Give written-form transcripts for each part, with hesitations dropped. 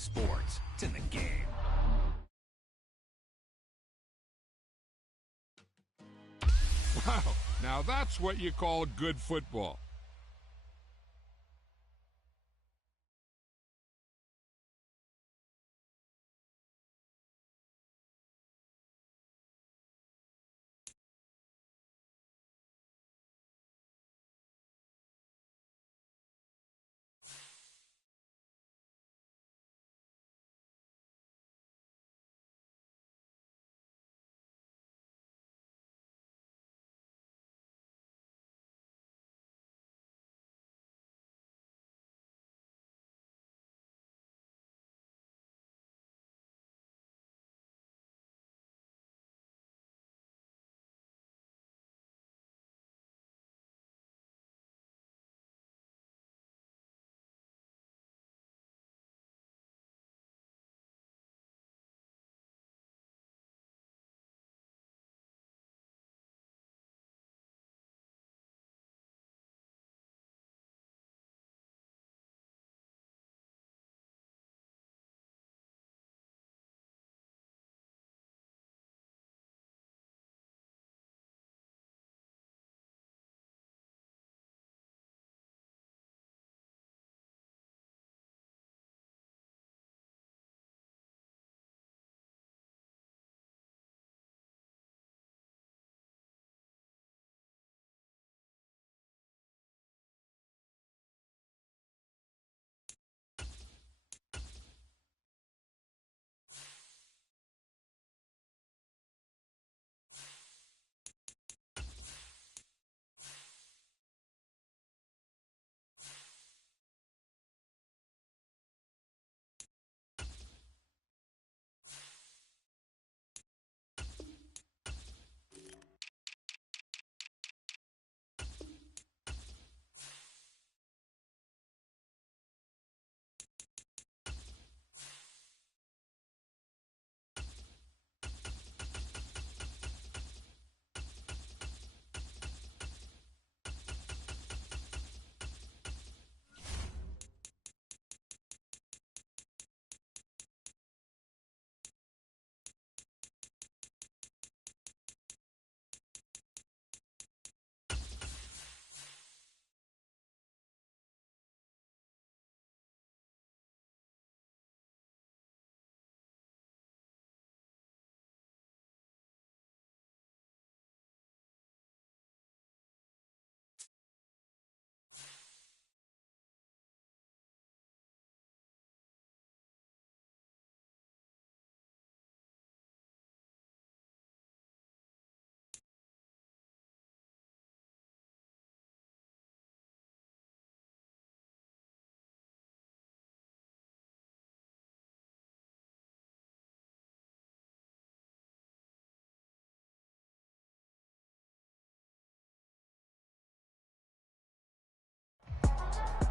sports. It's in the game. Wow, now that's what you call good football.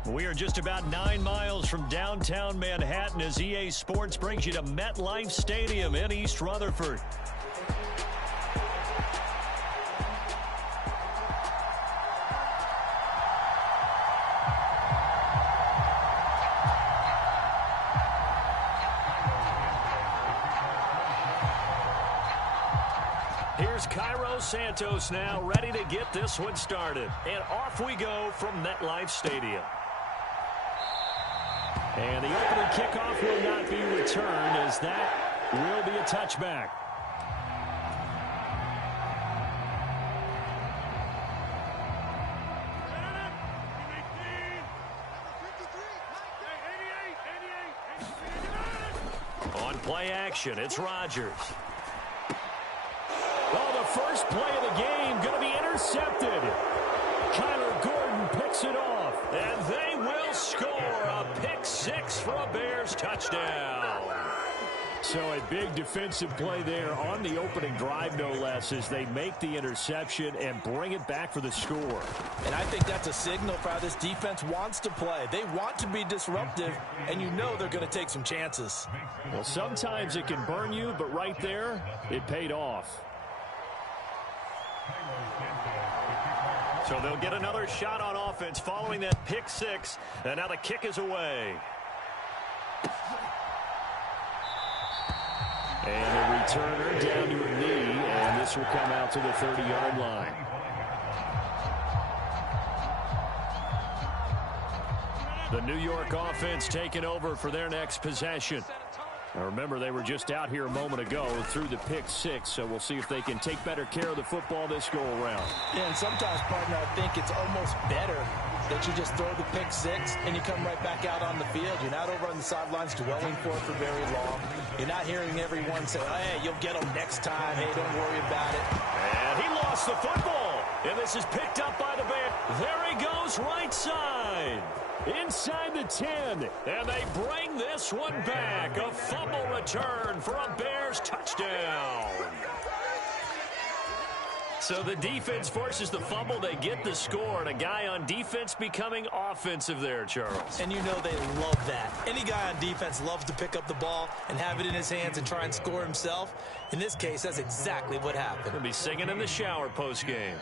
We are just about 9 miles from downtown Manhattan as EA Sports brings you to MetLife Stadium in East Rutherford. Here's Cairo Santos now ready to get this one started. And off we go from MetLife Stadium. And the opening kickoff will not be returned as that will be a touchback. On play action, it's Rodgers. Oh, the first play of the game going to be intercepted. Kyler Gordon picks it off, and they will score a pick six for a Bears touchdown. So a big defensive play there on the opening drive, no less, as they make the interception and bring it back for the score. And I think that's a signal for how this defense wants to play. They want to be disruptive, and you know they're going to take some chances. Well, sometimes it can burn you, but right there, it paid off. So they'll get another shot on offense following that pick six, and now the kick is away. And the returner down to a knee, and this will come out to the 30-yard line. The New York offense taking over for their next possession. Now remember, they were just out here a moment ago through the pick six, so we'll see if they can take better care of the football this go-around. Yeah, and sometimes, partner, I think it's almost better that you just throw the pick six and you come right back out on the field. You're not over on the sidelines dwelling for it for very long. You're not hearing everyone say, hey, you'll get them next time. Hey, don't worry about it. And he lost the football. And this is picked up by the Bears. There he goes, right side. Inside the 10, and they bring this one back. A fumble return for a Bears touchdown. So the defense forces the fumble. They get the score, and a guy on defense becoming offensive there, Charles. And you know they love that. Any guy on defense loves to pick up the ball and have it in his hands and try and score himself. In this case, that's exactly what happened. He'll be singing in the shower post-game.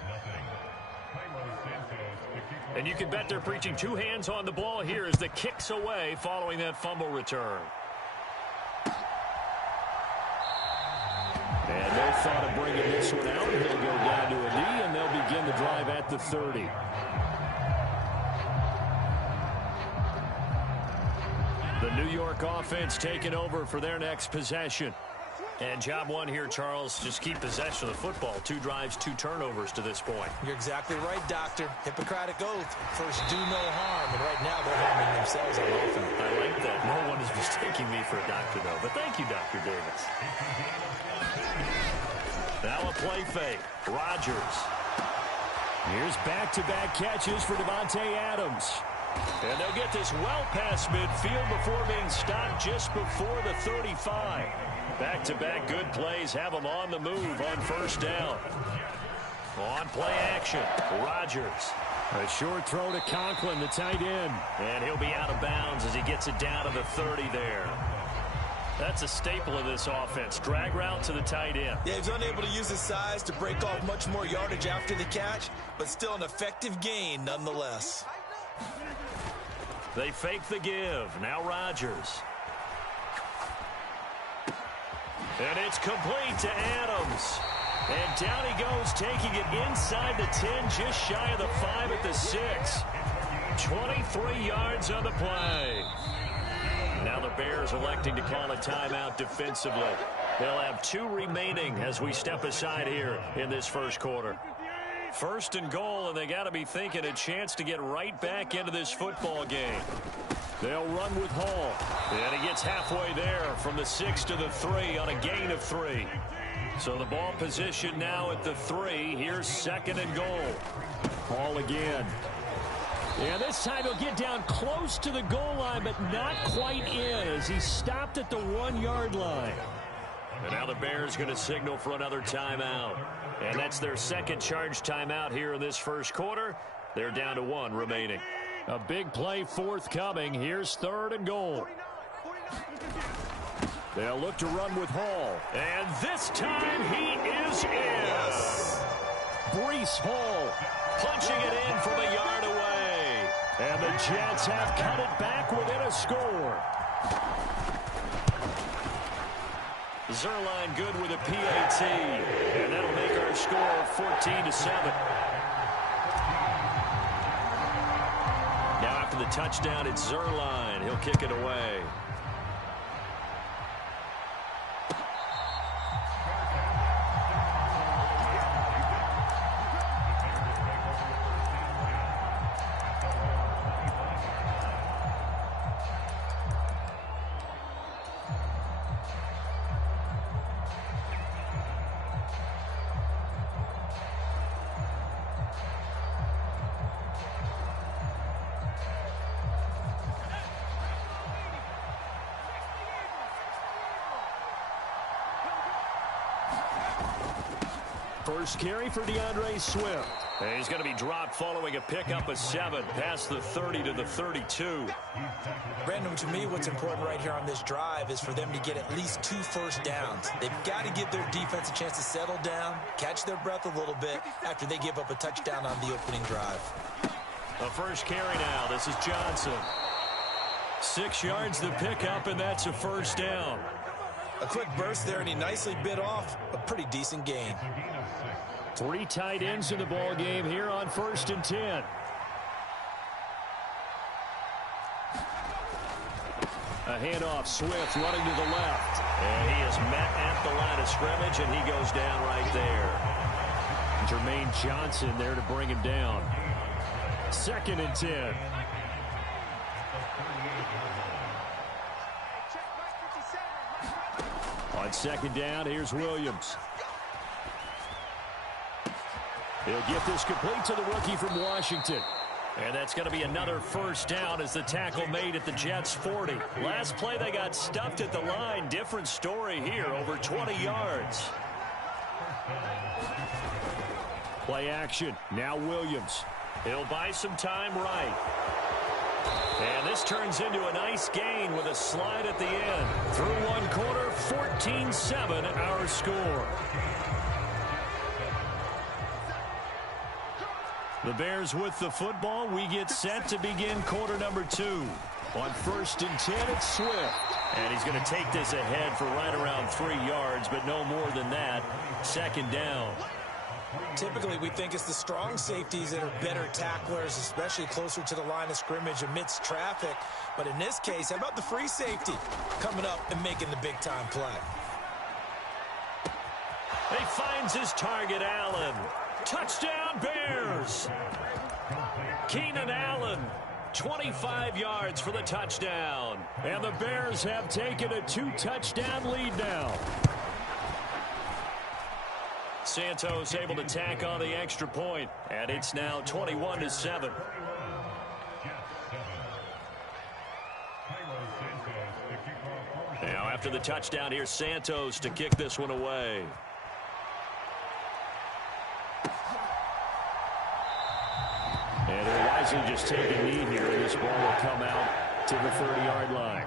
And you can bet they're preaching two hands on the ball here as the kick's away following that fumble return. And no thought of bringing this one out. He'll go down to a knee, and they'll begin the drive at the 30. The New York offense taking over for their next possession. And job one here, Charles, just keep possession of the football. 2 drives, 2 turnovers to this point. You're exactly right, Doctor. Hippocratic oath. First, do no harm. And right now, they're harming themselves on offense. I like that. No one is mistaking me for a doctor, though. But thank you, Dr. Davis. Now a play fake. Rodgers. Here's back-to-back catches for Devontae Adams. And they'll get this well past midfield before being stopped just before the 35. Back-to-back good plays have them on the move on first down. On play action, Rodgers. A short throw to Conklin, the tight end. And he'll be out of bounds as he gets it down to the 30 there. That's a staple of this offense. Drag route to the tight end. Yeah, he's unable to use his size to break off much more yardage after the catch, but still an effective gain nonetheless. They fake the give. Now Rodgers. And it's complete to Adams. And down he goes, taking it inside the 10, just shy of the 5 at the 6. 23 yards on the play. Now the Bears electing to call a timeout defensively. They'll have 2 remaining as we step aside here in this first quarter. First and goal, and they got to be thinking a chance to get right back into this football game. They'll run with Hall. And he gets halfway there from the 6 to the 3 on a gain of 3. So the ball position now at the 3. Here's second and goal. Hall again. Yeah, this time he'll get down close to the goal line, but not quite in as he stopped at the 1-yard line. And now the Bears going to signal for another timeout. And that's their second charge timeout here in this first quarter. They're down to 1 remaining. A big play forthcoming. Here's third and goal. They'll look to run with Hall. And this time he is in. Breece Hall punching it in from a yard away. And the Jets have cut it back within a score. Zerline good with a PAT. And that'll make our score 14-7. Now after the touchdown, it's Zerline. He'll kick it away. First carry for DeAndre Swift. And he's going to be dropped following a pickup of 7 past the 30 to the 32. Brandon, to me, what's important right here on this drive is for them to get at least 2 first downs. They've got to give their defense a chance to settle down, catch their breath a little bit after they give up a touchdown on the opening drive. The first carry now. This is Johnson. 6 yards the pickup, and that's a first down. A quick burst there, and he nicely bit off a pretty decent gain. 3 tight ends in the ball game here on 1st and 10. A handoff, Swift running to the left. And he is met at the line of scrimmage, and he goes down right there. Jermaine Johnson there to bring him down. 2nd and 10. On 2nd down, here's Williams. He'll get this complete to the rookie from Washington. And that's going to be another 1st down as the tackle made at the Jets' 40. Last play, they got stuffed at the line. Different story here, over 20 yards. Play action. Now Williams. He'll buy some time right. And this turns into a nice gain with a slide at the end. Through 1 quarter, 14-7 our score. The Bears with the football. We get set to begin quarter number 2. On 1st and 10, it's Swift. And he's going to take this ahead for right around 3 yards, but no more than that. 2nd down. Typically, we think it's the strong safeties that are better tacklers, especially closer to the line of scrimmage amidst traffic. But in this case, how about the free safety coming up and making the big-time play? He finds his target, Allen. Touchdown, Bears! Keenan Allen, 25 yards for the touchdown. And the Bears have taken a 2-touchdown lead now. Santos able to tack on the extra point, and it's now 21-7. Now after the touchdown, here's Santos to kick this one away. And they'll wisely just take a knee here, and this ball will come out to the 30-yard line.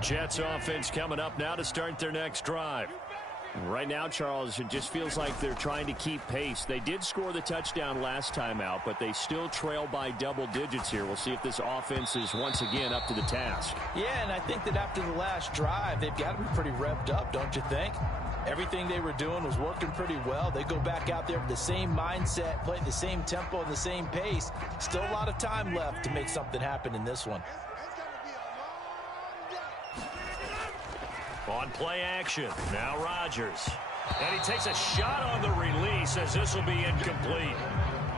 Jets offense coming up now to start their next drive. Right now, Charles, it just feels like they're trying to keep pace. They did score the touchdown last time out, but they still trail by double digits here. We'll see if this offense is once again up to the task. Yeah, and I think that after the last drive, they've got to be pretty revved up, don't you think? Everything they were doing was working pretty well. They go back out there with the same mindset, playing the same tempo and the same pace. Still a lot of time left to make something happen in this one. On play action, now Rodgers. And he takes a shot on the release as this will be incomplete.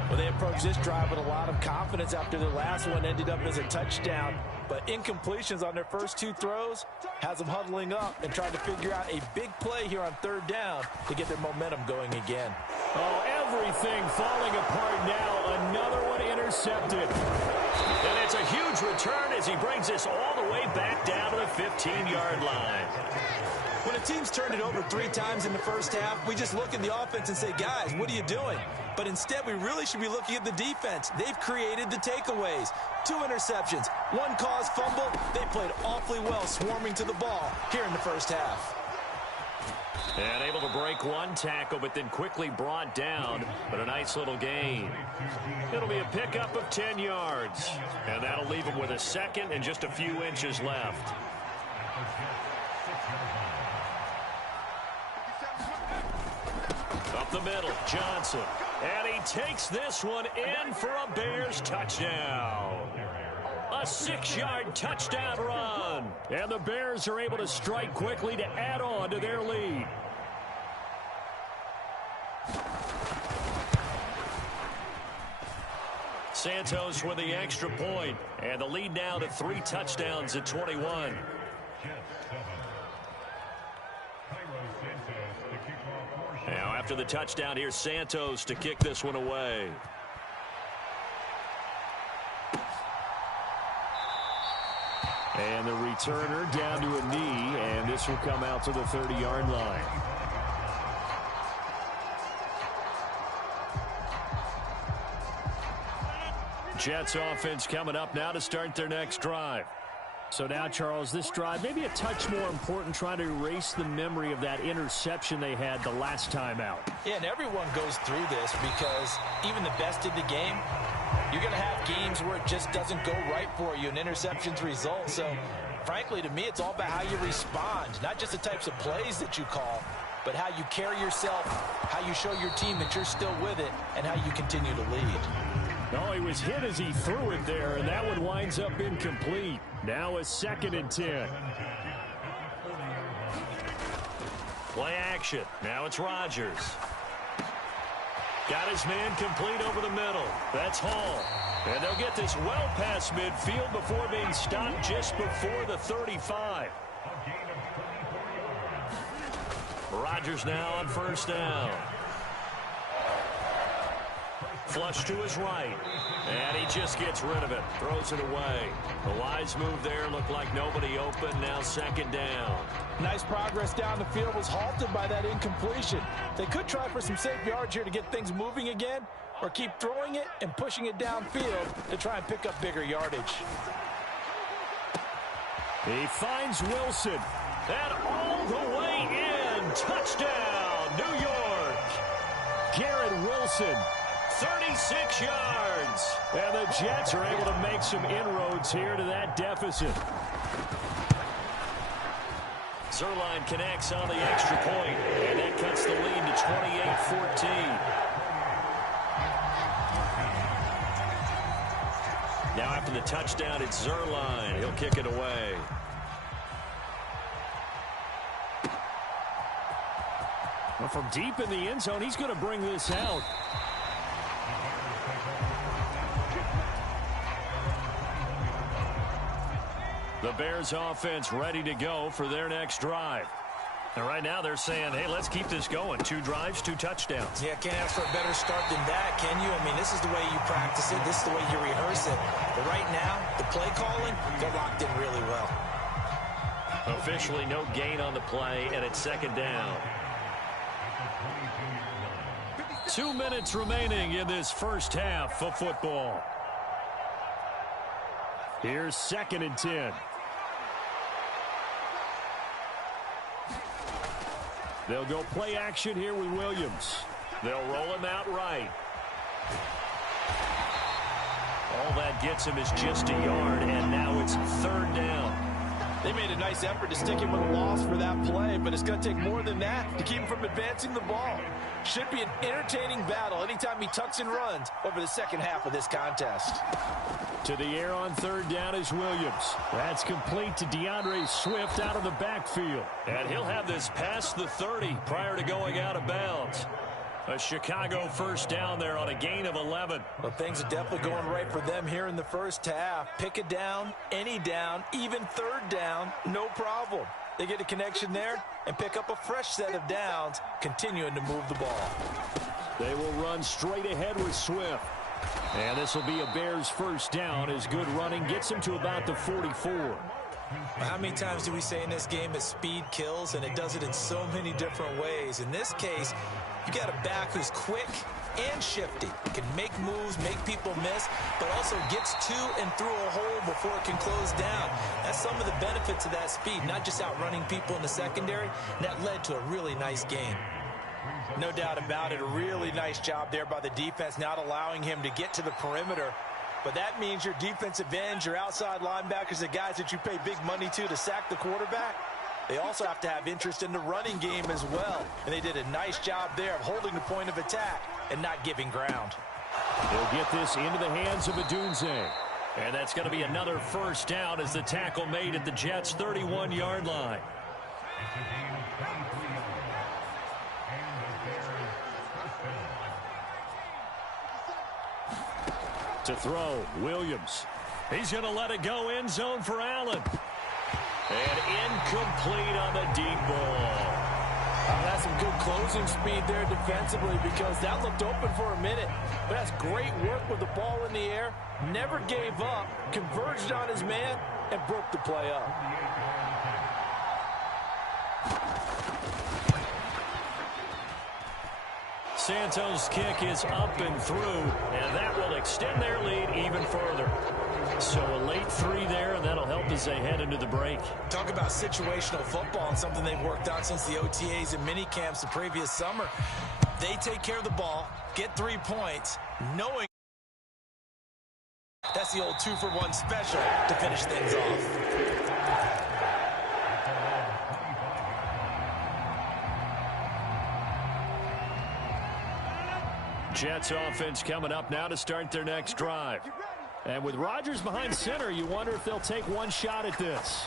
Well, they approached this drive with a lot of confidence after their last one ended up as a touchdown. But incompletions on their first 2 throws has them huddling up and trying to figure out a big play here on 3rd down to get their momentum going again. Oh, everything falling apart now. Another one intercepted. And it's a huge return as he brings this all the way back down to the 15-yard line. When a team's turned it over 3 times in the first half, we just look at the offense and say, guys, what are you doing? But instead, we really should be looking at the defense. They've created the takeaways. 2 interceptions, 1 caused fumble. They played awfully well swarming to the ball here in the first half. And able to break 1 tackle, but then quickly brought down. But a nice little gain. It'll be a pickup of 10 yards. And that'll leave him with a 2nd and just a few inches left. Up the middle, Johnson. And he takes this one in for a Bears touchdown. A 6-yard touchdown run. And the Bears are able to strike quickly to add on to their lead. Santos with the extra point. And the lead now to 3 touchdowns at 21. Now after the touchdown, here's Santos to kick this one away. And the returner down to a knee, and this will come out to the 30-yard line. Jets offense coming up now to start their next drive. So now, Charles, this drive maybe a touch more important, trying to erase the memory of that interception they had the last time out. Yeah, and everyone goes through this because even the best in the game, You're going to have games where it just doesn't go right for you, and interceptions result. So, frankly, to me, it's all about how you respond, not just the types of plays that you call, but how you carry yourself, how you show your team that you're still with it, and how you continue to lead. No, he was hit as he threw it there, and that one winds up incomplete. Now a 2nd and 10. Play action. Now it's Rodgers. Got his man complete over the middle. That's Hall. And they'll get this well past midfield before being stopped just before the 35. Rodgers now on 1st down. Flush to his right. And he just gets rid of it. Throws it away. The wise move there. Looked like nobody open. Now 2nd down. Nice progress down the field was halted by that incompletion. They could try for some safe yards here to get things moving again, or keep throwing it and pushing it downfield to try and pick up bigger yardage. He finds Wilson. And all the way in. Touchdown, New York. Garrett Wilson. 36 yards. And the Jets are able to make some inroads here to that deficit. Zerline connects on the extra point, and that cuts the lead to 28-14. Now after the touchdown, it's Zerline. He'll kick it away. Well, from deep in the end zone, he's going to bring this out. The Bears offense ready to go for their next drive. And right now they're saying, hey, let's keep this going. 2 drives, 2 touchdowns. Yeah, can't ask for a better start than that, can you? I mean, this is the way you practice it. This is the way you rehearse it. But right now, the play calling, they're locked in really well. Officially no gain on the play, and it's 2nd down. 2 minutes remaining in this first half of football. Here's 2nd and 10. They'll go play action here with Williams. They'll roll him out right. All that gets him is just a yard, and now it's 3rd down. They made a nice effort to stick him with a loss for that play, but it's going to take more than that to keep him from advancing the ball. Should be an entertaining battle anytime he tucks and runs over the second half of this contest. To the air on 3rd down is Williams. That's complete to DeAndre Swift out of the backfield. And he'll have this past the 30 prior to going out of bounds. A Chicago 1st down there on a gain of 11. Well, things are definitely going right for them here in the first half. Pick a down, any down, even 3rd down, no problem. They get a connection there and pick up a fresh set of downs, continuing to move the ball. They will run straight ahead with Swift. And this will be a Bears 1st down as good running gets him to about the 44. How many times do we say in this game that speed kills, and it does it in so many different ways? In this case, you got a back who's quick and shifty. Can make moves, make people miss, but also gets to and through a hole before it can close down. That's some of the benefits of that speed, not just outrunning people in the secondary. That led to a really nice game. No doubt about it, a really nice job there by the defense, not allowing him to get to the perimeter. But that means your defensive ends, your outside linebackers, the guys that you pay big money to sack the quarterback, they also have to have interest in the running game as well. And they did a nice job there of holding the point of attack and not giving ground. They'll get this into the hands of Adunze. And that's going to be another 1st down as the tackle made at the Jets' 31-yard line. To throw, Williams. He's going to let it go end zone for Allen. And incomplete on the deep ball. That's some good closing speed there defensively, because that looked open for a minute. But that's great work with the ball in the air. Never gave up, converged on his man, and broke the play up. Santos' kick is up and through, and that will extend their lead even further. So a late 3 there, and that'll help as they head into the break. Talk about situational football and something they've worked on since the OTAs and mini camps the previous summer. They take care of the ball, get 3 points, knowing That's the old 2-for-1 special to finish things off. Jets offense coming up now to start their next drive. And with Rodgers behind center, you wonder if they'll take one shot at this.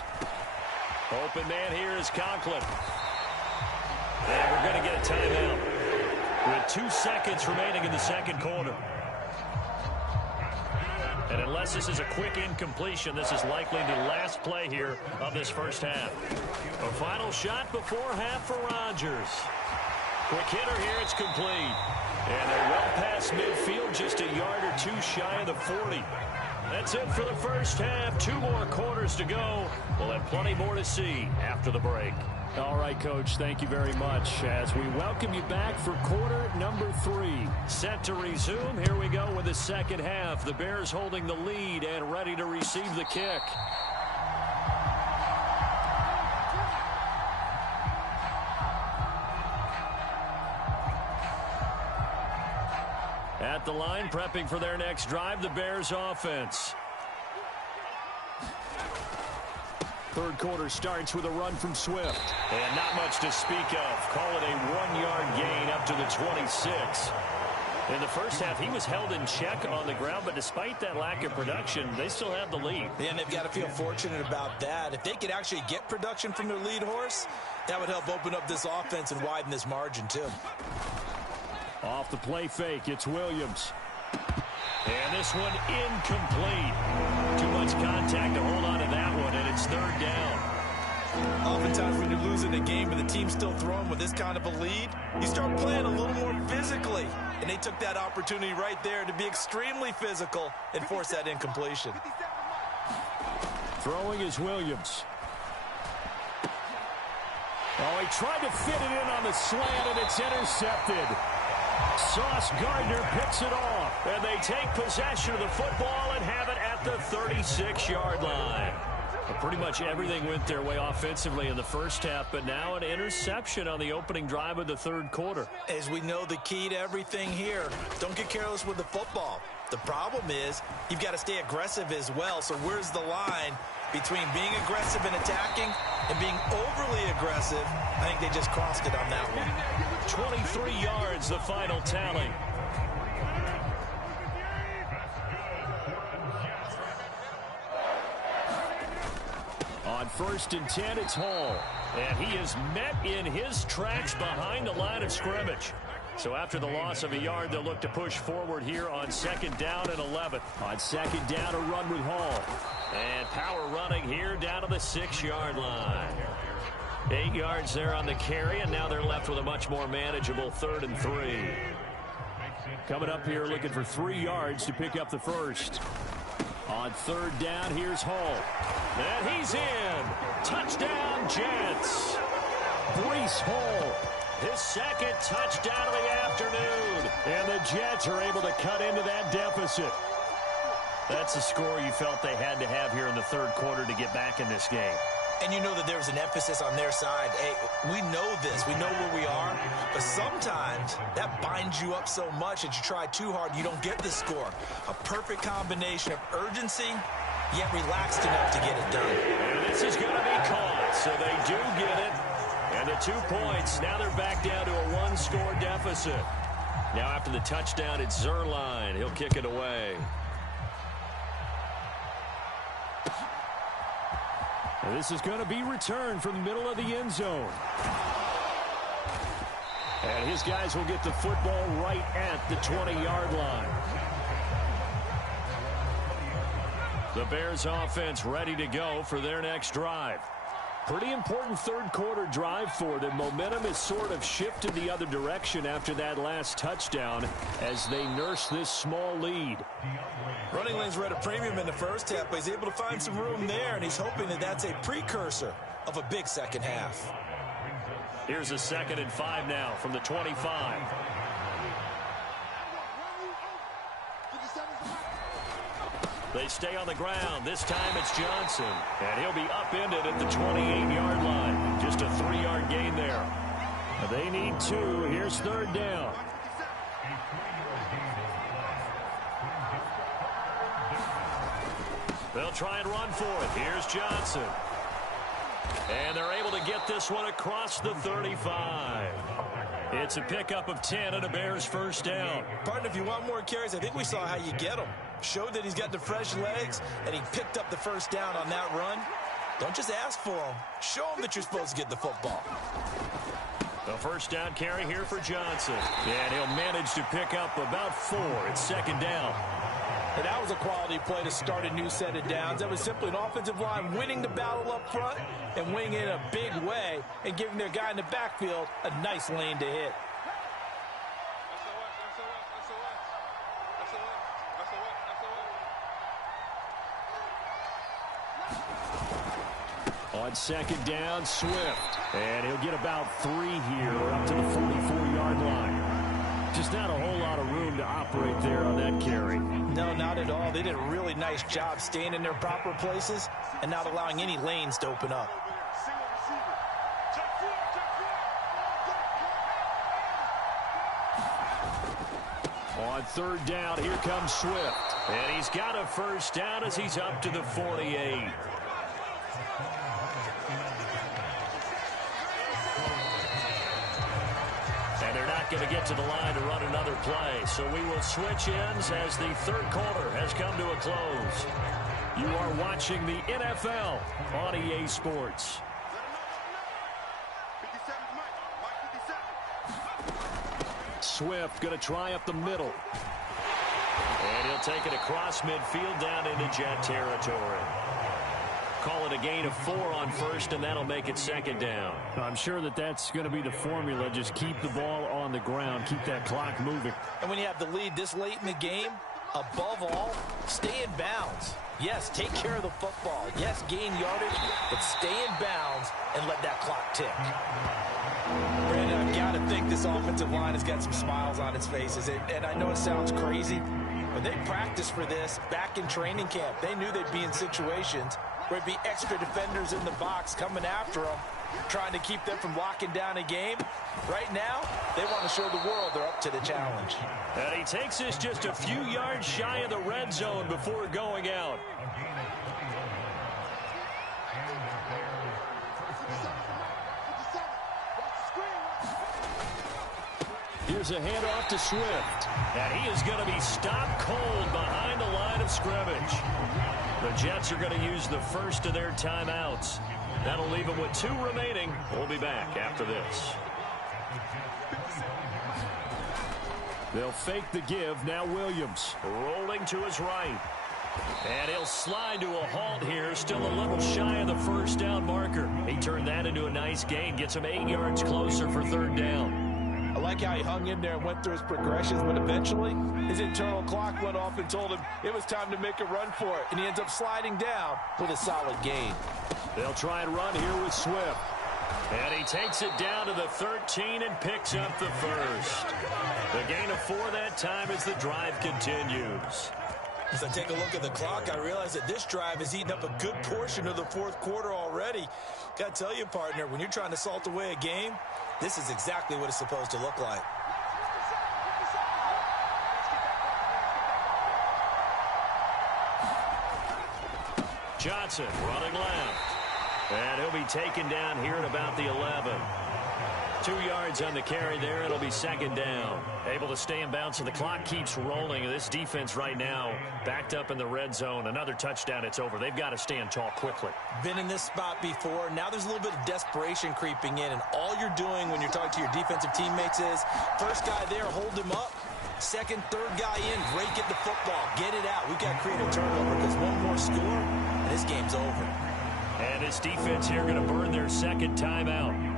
Open man here is Conklin. And we're going to get a timeout with 2 seconds remaining in the second quarter. And unless this is a quick incompletion, this is likely the last play here of this first half. A final shot before half for Rodgers. Quick hitter here, it's complete. And they're well past midfield, just a yard or two shy of the 40. That's it for the first half. 2 more quarters to go. We'll have plenty more to see after the break. All right, Coach, thank you very much as we welcome you back for quarter number 3. Set to resume. Here we go with the second half. The Bears holding the lead and ready to receive the kick. At the line, prepping for their next drive, the Bears offense. Third quarter starts with a run from Swift. And not much to speak of. Call it a 1-yard gain up to the 26. In the first half, he was held in check on the ground, but despite that lack of production, they still have the lead. And they've got to feel fortunate about that. If they could actually get production from their lead horse, that would help open up this offense and widen this margin, too. Off the play fake, it's Williams. And this one incomplete. Too much contact to hold on to that one, and it's third down. Oftentimes when you're losing a game but the team's still throwing with this kind of a lead, you start playing a little more physically. And they took that opportunity right there to be extremely physical and force that incompletion. Throwing is Williams. Oh, he tried to fit it in on the slant, and it's intercepted. Sauce Gardner picks it off, and they take possession of the football and have it at the 36-yard line. But pretty much everything went their way offensively in the first half, but now an interception on the opening drive of the third quarter. As we know, the key to everything here, don't get careless with the football. The problem is you've got to stay aggressive as well, so where's the line between being aggressive and attacking and being overly aggressive? I think they just crossed it on that one. 23 yards, the final tally. On 1st and 10, it's Hall. And he is met in his tracks behind the line of scrimmage. So after the loss of a yard, they'll look to push forward here on 2nd down and 11. On 2nd down, a run with Hall. And power running here down to the 6-yard line. 8 yards there on the carry, and now they're left with a much more manageable 3rd and 3. Coming up here looking for 3 yards to pick up the first. On 3rd down, here's Hall. And he's in. Touchdown, Jets. Breece Hall, his 2nd touchdown of the afternoon. And the Jets are able to cut into that deficit. That's the score you felt they had to have here in the third quarter to get back in this game. And you know that there's an emphasis on their side. Hey, we know this. We know where we are. But sometimes that binds you up so much that you try too hard, you don't get the score. A perfect combination of urgency, yet relaxed enough to get it done. And this is going to be caught. So they do get it. And the 2 points, now they're back down to a 1-score deficit. Now after the touchdown, it's Zerline. He'll kick it away. And this is going to be returned from the middle of the end zone. And his guys will get the football right at the 20-yard line. The Bears offense ready to go for their next drive. Pretty important third quarter drive for them. Momentum has sort of shifted the other direction after that last touchdown as they nurse this small lead. Running lanes were at a premium in the first half, but he's able to find some room there, and he's hoping that that's a precursor of a big second half. Here's a 2nd and 5 now from the 25. They stay on the ground. This time it's Johnson. And he'll be upended at the 28-yard line. Just a 3-yard gain there. They need 2. Here's 3rd down. They'll try and run for it. Here's Johnson. And they're able to get this one across the 35. It's a pickup of 10 and a Bears first down. Partner, if you want more carries, I think we saw how you get them. Showed that he's got the fresh legs, and he picked up the first down on that run. Don't just ask for them. Show them that you're supposed to get the football. The first down carry here for Johnson. And he'll manage to pick up about 4. It's second down. And that was a quality play to start a new set of downs. That was simply an offensive line winning the battle up front and winning it in a big way and giving their guy in the backfield a nice lane to hit. On second down, Swift. And he'll get about 3 here up to the 44-yard line. Just not a whole lot of room to operate there on that carry. No, not at all. They did a really nice job staying in their proper places and not allowing any lanes to open up. On third down, here comes Swift. And he's got a first down as he's up to the 48. They're not going to get to the line to run another play, so we will switch ends as the third quarter has come to a close. You are watching the NFL on EA Sports. Swift going to try up the middle. And he'll take it across midfield down into Jet territory. Call it a gain of 4 on first, and that'll make it second down. I'm sure that that's going to be the formula. Just keep the ball on the ground. Keep that clock moving. And when you have the lead this late in the game, above all, stay in bounds. Yes, take care of the football. Yes, gain yardage, but stay in bounds and let that clock tick. Brandon, I've got to think this offensive line has got some smiles on its faces. And I know it sounds crazy, but they practiced for this back in training camp. They knew they'd be in situations where it'd be extra defenders in the box coming after them, trying to keep them from locking down a game. Right now, they want to show the world they're up to the challenge. And he takes us just a few yards shy of the red zone before going out. Here's a handoff to Swift. And he is going to be stopped cold behind the line of scrimmage. The Jets are going to use the first of their timeouts. That'll leave them with 2 remaining. We'll be back after this. They'll fake the give. Now Williams rolling to his right. And he'll slide to a halt here. Still a little shy of the first down marker. He turned that into a nice gain. Gets him 8 yards closer for third down. I like how he hung in there and went through his progressions, but eventually his internal clock went off and told him it was time to make a run for it, and he ends up sliding down with a solid gain. They'll try and run here with Swift. And he takes it down to the 13 and picks up the first. The gain of 4 that time as the drive continues. As I take a look at the clock, I realize that this drive has eaten up a good portion of the fourth quarter already. Got to tell you, partner, when you're trying to salt away a game, this is exactly what it's supposed to look like. Johnson running left. And he'll be taken down here at about the 11. 2 yards on the carry there. It'll be second down. Able to stay in bounds, so the clock keeps rolling. This defense right now backed up in the red zone. Another touchdown, it's over. They've got to stand tall quickly. Been in this spot before. Now there's a little bit of desperation creeping in, and all you're doing when you're talking to your defensive teammates is first guy there, hold him up. Second, third guy in, break it the football. Get it out. We've got to create a turnover because one more score, and this game's over. And this defense here going to burn their second timeout.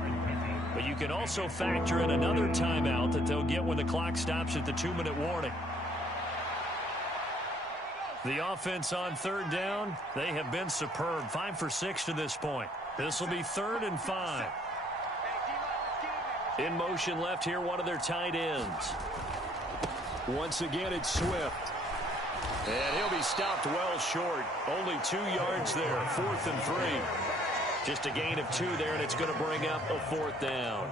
But you can also factor in another timeout that they'll get when the clock stops at the 2-minute warning. The offense on third down, they have been superb. 5 for 6 to this point. This will be 3rd and 5. In motion left here, one of their tight ends. Once again, it's Swift. And he'll be stopped well short. Only 2 yards there. 4th and 3. Just a gain of 2 there, and it's going to bring up a 4th down.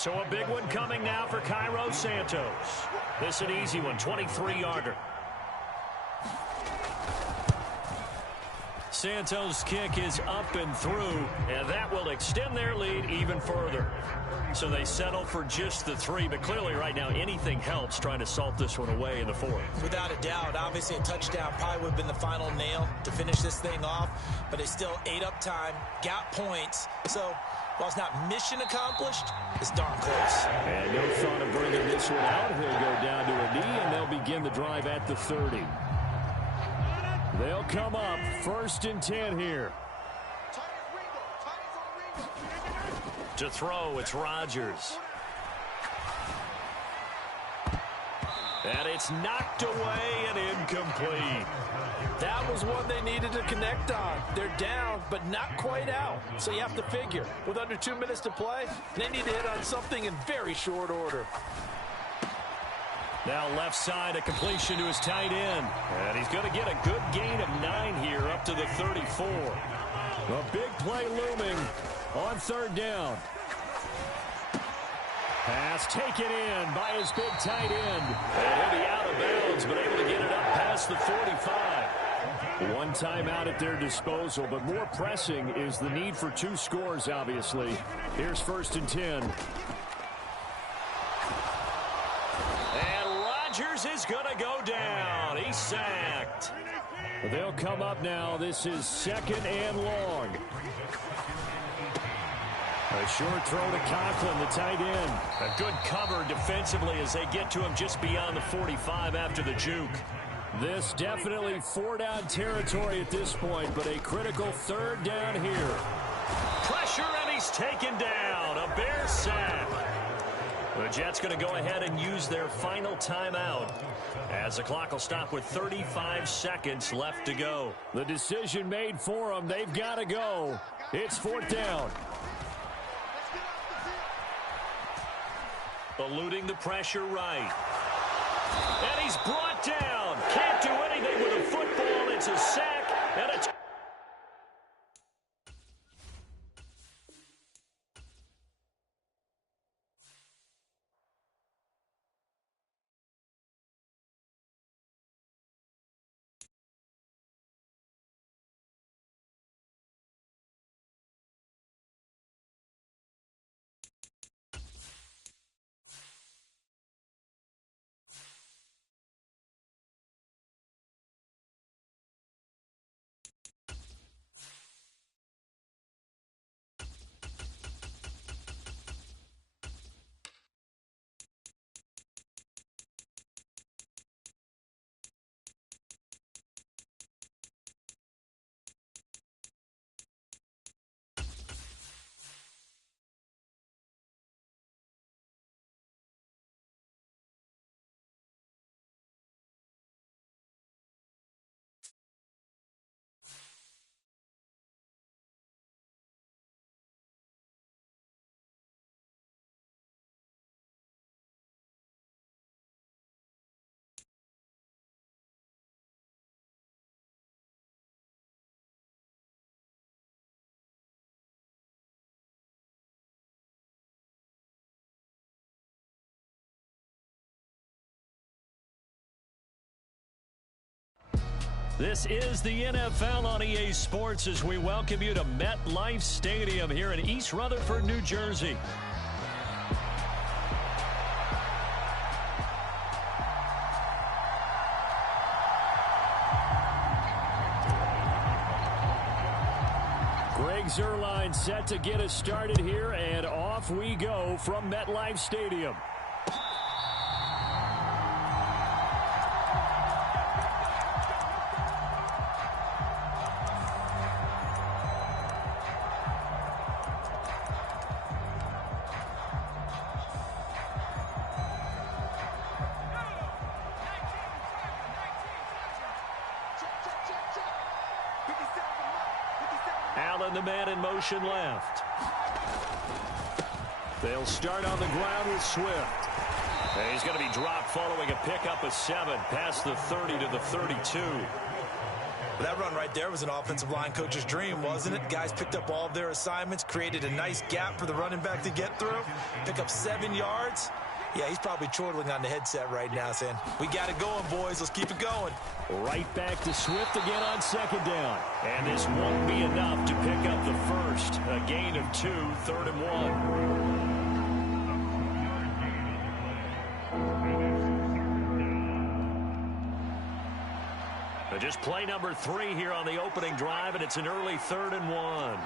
So a big one coming now for Cairo Santos. This an easy one, 23-yarder. Santos' kick is up and through, and that will extend their lead even further. So they settle for just the 3, but clearly right now anything helps trying to salt this one away in the 4th. Without a doubt, obviously a touchdown probably would have been the final nail to finish this thing off, but it's still ate up time, got points. So while it's not mission accomplished, it's darn close. And no thought of bringing this one out. He'll go down to a knee, and they'll begin the drive at the 30. They'll come up 1st and 10 here. To throw, it's Rodgers. And it's knocked away and incomplete. That was one they needed to connect on. They're down, but not quite out. So you have to figure, with under 2 minutes to play, they need to hit on something in very short order. Now left side, a completion to his tight end. And he's going to get a good gain of 9 here up to the 34. A big play looming on 3rd down. Pass taken in by his big tight end. And he'll be out of bounds, but able to get it up past the 45. One timeout at their disposal, but more pressing is the need for 2 scores, obviously. Here's 1st and 10. And Rodgers is going to go down. He's sacked. They'll come up now. This is 2nd and long. A short throw to Conklin, the tight end. A good cover defensively as they get to him just beyond the 45 after the juke. This definitely 4-down territory at this point, but a critical 3rd down here. Pressure, and he's taken down. A Bear sack. The Jets going to go ahead and use their final timeout as the clock will stop with 35 seconds left to go. The decision made for them. They've got to go. It's 4th down. Eluding the pressure right. And he's brought down. Can't do anything with a football. It's a sack and a This is the NFL on EA Sports as we welcome you to MetLife Stadium here in East Rutherford, New Jersey. Greg Zuerlein set to get us started here, and off we go from MetLife Stadium. Allen, the man in motion left. They'll start on the ground with Swift. And he's going to be dropped following a pickup of 7 past the 30 to the 32. Well, that run right there was an offensive line coach's dream, wasn't it? Guys picked up all of their assignments, created a nice gap for the running back to get through, pick up 7 yards. Yeah, he's probably chortling on the headset right now saying, we got it going, boys. Let's keep it going. Right back to Swift again on second down. And this won't be enough to pick up the first. A gain of 2, 3rd and 1. Just play number 3 here on the opening drive, and it's an early 3rd and 1.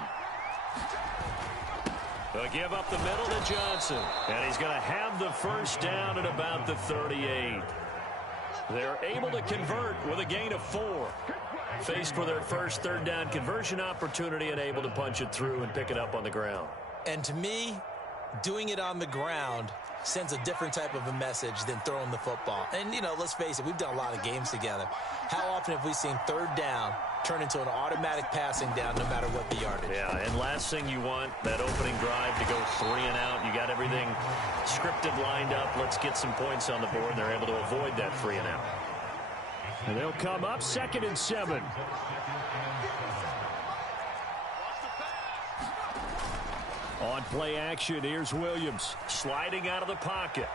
They'll give up the middle to Johnson, and he's going to have the first down at about the 38. They're able to convert with a gain of 4. Faced for their first 3rd down conversion opportunity and able to punch it through and pick it up on the ground. And to me, doing it on the ground sends a different type of a message than throwing the football. And, you know, let's face it, we've done a lot of games together. How often have we seen 3rd down turn into an automatic passing down no matter what the yardage? Yeah, and last thing you want, that opening drive to go 3 and out. You got everything scripted, lined up. Let's get some points on the board, and they're able to avoid that 3 and out. And they'll come up 2nd and 7. On play action, here's Williams. Sliding out of the pocket.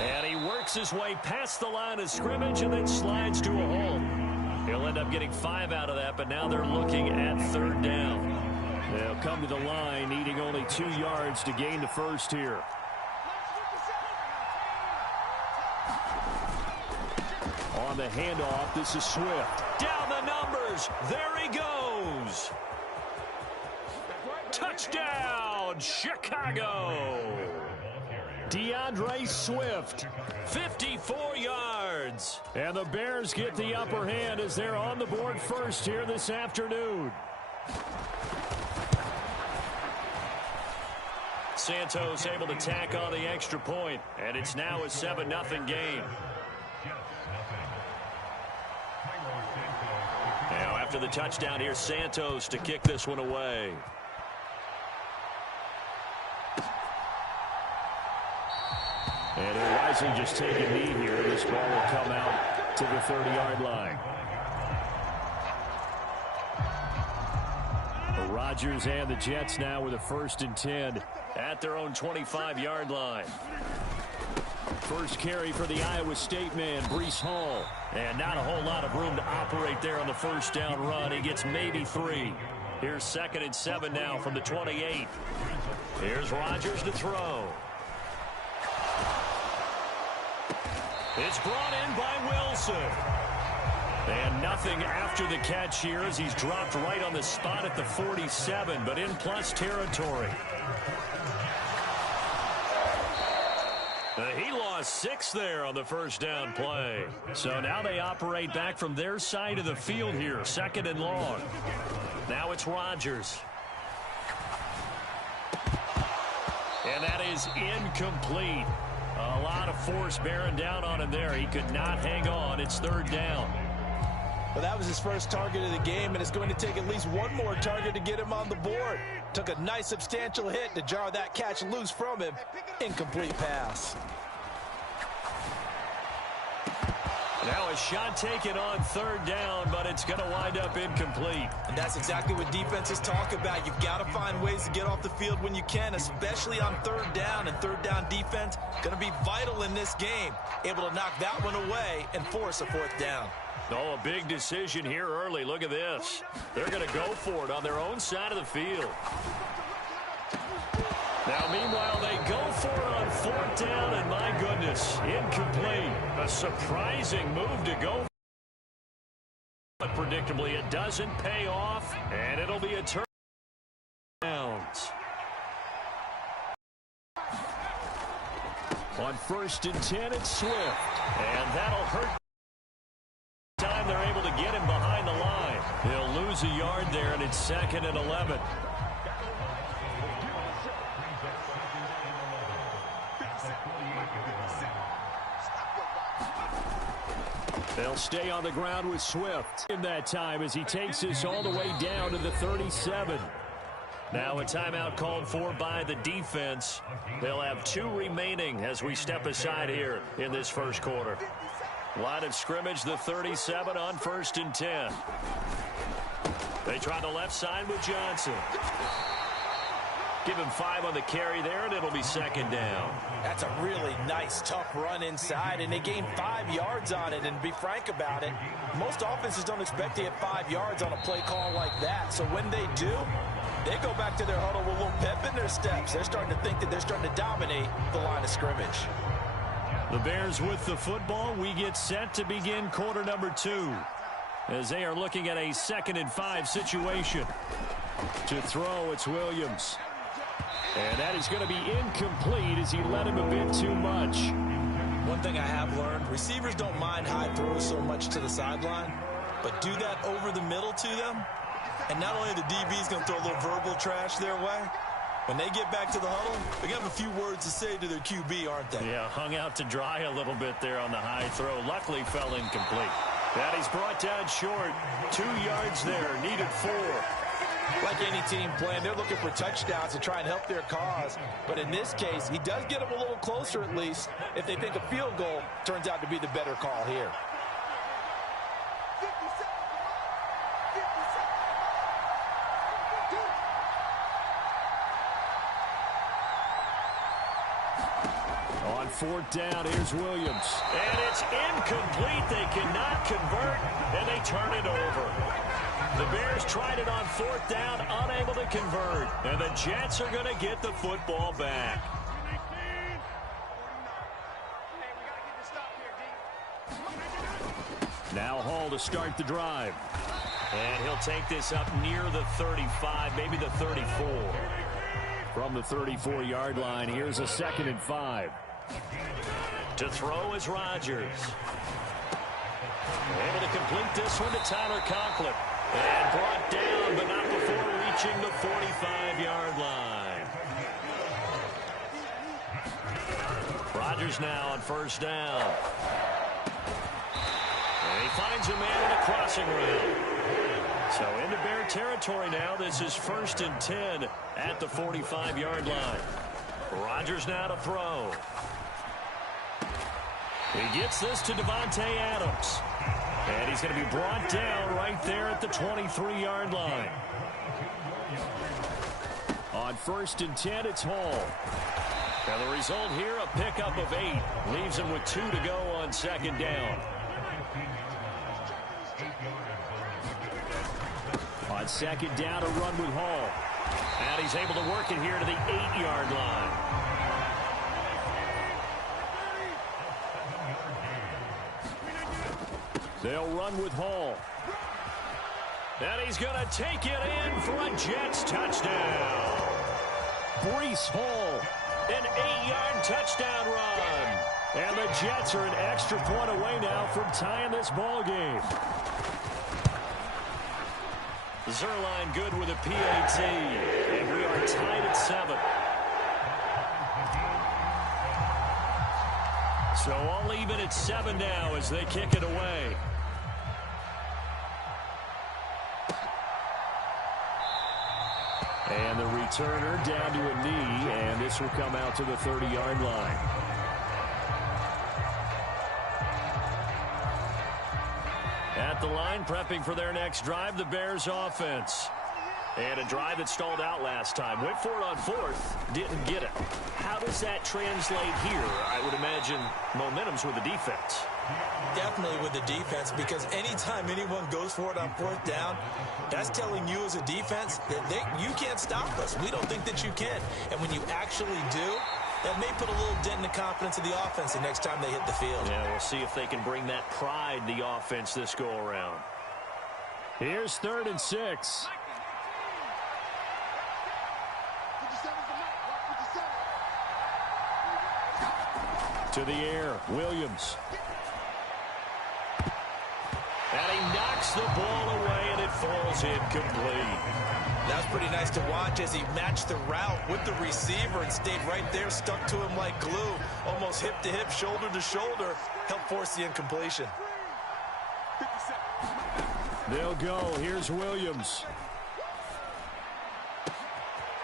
And he works his way past the line of scrimmage and then slides to a hole. He'll end up getting 5 out of that, but now they're looking at 3rd down. They'll come to the line, needing only 2 yards to gain the first here. On the handoff, this is Swift. Down the numbers. There he goes. Touchdown, Chicago. DeAndre Swift. 54 yards. And the Bears get the upper hand as they're on the board first here this afternoon. Santos able to tack on the extra point, and it's now a 7-0 game. Now after the touchdown, here's Santos to kick this one away. And he'll wisely just take a knee here. This ball will come out to the 30-yard line. The Rodgers and the Jets now with a 1st and 10 at their own 25-yard line. First carry for the Iowa State man, Breece Hall. And not a whole lot of room to operate there on the first down run. He gets maybe 3. Here's 2nd and 7 now from the 28. Here's Rodgers to throw. It's brought in by Wilson. And nothing after the catch here as he's dropped right on the spot at the 47, but in plus territory. He lost 6 there on the first down play. So now they operate back from their side of the field here, 2nd and long. Now it's Rodgers. And that is incomplete. A lot of force bearing down on him there. He could not hang on. It's 3rd down. Well, that was his first target of the game, and it's going to take at least one more target to get him on the board. Took a nice substantial hit to jar that catch loose from him. Incomplete pass. Now a shot taken on 3rd down, but it's going to wind up incomplete. And that's exactly what defenses talk about. You've got to find ways to get off the field when you can, especially on 3rd down. And 3rd down defense going to be vital in this game. Able to knock that one away and force a 4th down. Oh, a big decision here early. Look at this. They're going to go for it on their own side of the field. Now, meanwhile, they go for it on 4th down, and my goodness, incomplete. A surprising move to go. But predictably, it doesn't pay off, and it'll be a turn. Downs. On 1st and 10, it's Swift. And that'll hurt. Time they're able to get him behind the line. He'll lose a yard there, and it's 2nd and 11. They'll stay on the ground with Swift in that time as he takes this all the way down to the 37. Now a timeout called for by the defense. They'll have 2 remaining as we step aside here in this first quarter. Line of scrimmage, the 37 on 1st and 10. They try the left side with Johnson. Give him 5 on the carry there, and it'll be 2nd down. That's a really nice, tough run inside, and they gained 5 yards on it. And to be frank about it, most offenses don't expect to get 5 yards on a play call like that. So when they do, they go back to their huddle with a little pep in their steps. They're starting to think that they're starting to dominate the line of scrimmage. The Bears with the football. We get set to begin quarter number 2 as they are looking at a 2nd and 5 situation. To throw, it's Williams. And that is going to be incomplete as he led him a bit too much. One thing I have learned, receivers don't mind high throws so much to the sideline, but do that over the middle to them, and not only the DB's going to throw a little verbal trash their way, when they get back to the huddle, they're going to have a few words to say to their QB, aren't they? Yeah, hung out to dry a little bit there on the high throw. Luckily fell incomplete. That he's brought down short. 2 yards there, needed 4. Like any team playing, they're looking for touchdowns to try and help their cause. But in this case, he does get them a little closer at least if they think a field goal turns out to be the better call here. On 4th down, here's Williams. And it's incomplete. They cannot convert, and they turn it over. The Bears tried it on 4th down, unable to convert. And the Jets are going to get the football back. Now Hall to start the drive. And he'll take this up near the 35, maybe the 34. From the 34-yard line, here's a 2nd and 5. To throw is Rodgers. Able to complete this one to Tyler Conklin. And brought down, but not before reaching the 45-yard line. Rodgers now on 1st down. And he finds a man in a crossing route. So into Bear territory now. This is 1st and 10 at the 45-yard line. Rodgers now to throw. He gets this to Devontae Adams. And he's going to be brought down right there at the 23-yard line. On 1st and 10, it's Hall. Now the result here, a pickup of 8. Leaves him with 2 to go on 2nd down. On 2nd down, a run with Hall. And he's able to work it here to the 8-yard line. They'll run with Hall. And he's going to take it in for a Jets touchdown. Breece Hall, an 8-yard touchdown run. And the Jets are an extra point away now from tying this ball game. Zerline good with a PAT. And we are tied at 7. So all even at 7 now as they kick it away. And the returner down to a knee, and this will come out to the 30-yard line. At the line, prepping for their next drive, the Bears offense. And a drive that stalled out last time. Went for it on 4th, didn't get it. How does that translate here? I would imagine momentum's with the defense. Definitely with the defense, because anytime anyone goes for it on 4th down, that's telling you as a defense that you can't stop us. We don't think that you can. And when you actually do, that may put a little dent in the confidence of the offense the next time they hit the field. Yeah, we'll see if they can bring that pride, the offense, this go-around. Here's 3rd and 6. To the air, Williams. And he knocks the ball away, and it falls incomplete. That's pretty nice to watch as he matched the route with the receiver and stayed right there, stuck to him like glue, almost hip to hip, shoulder to shoulder, helped force the incompletion. They'll go. Here's Williams.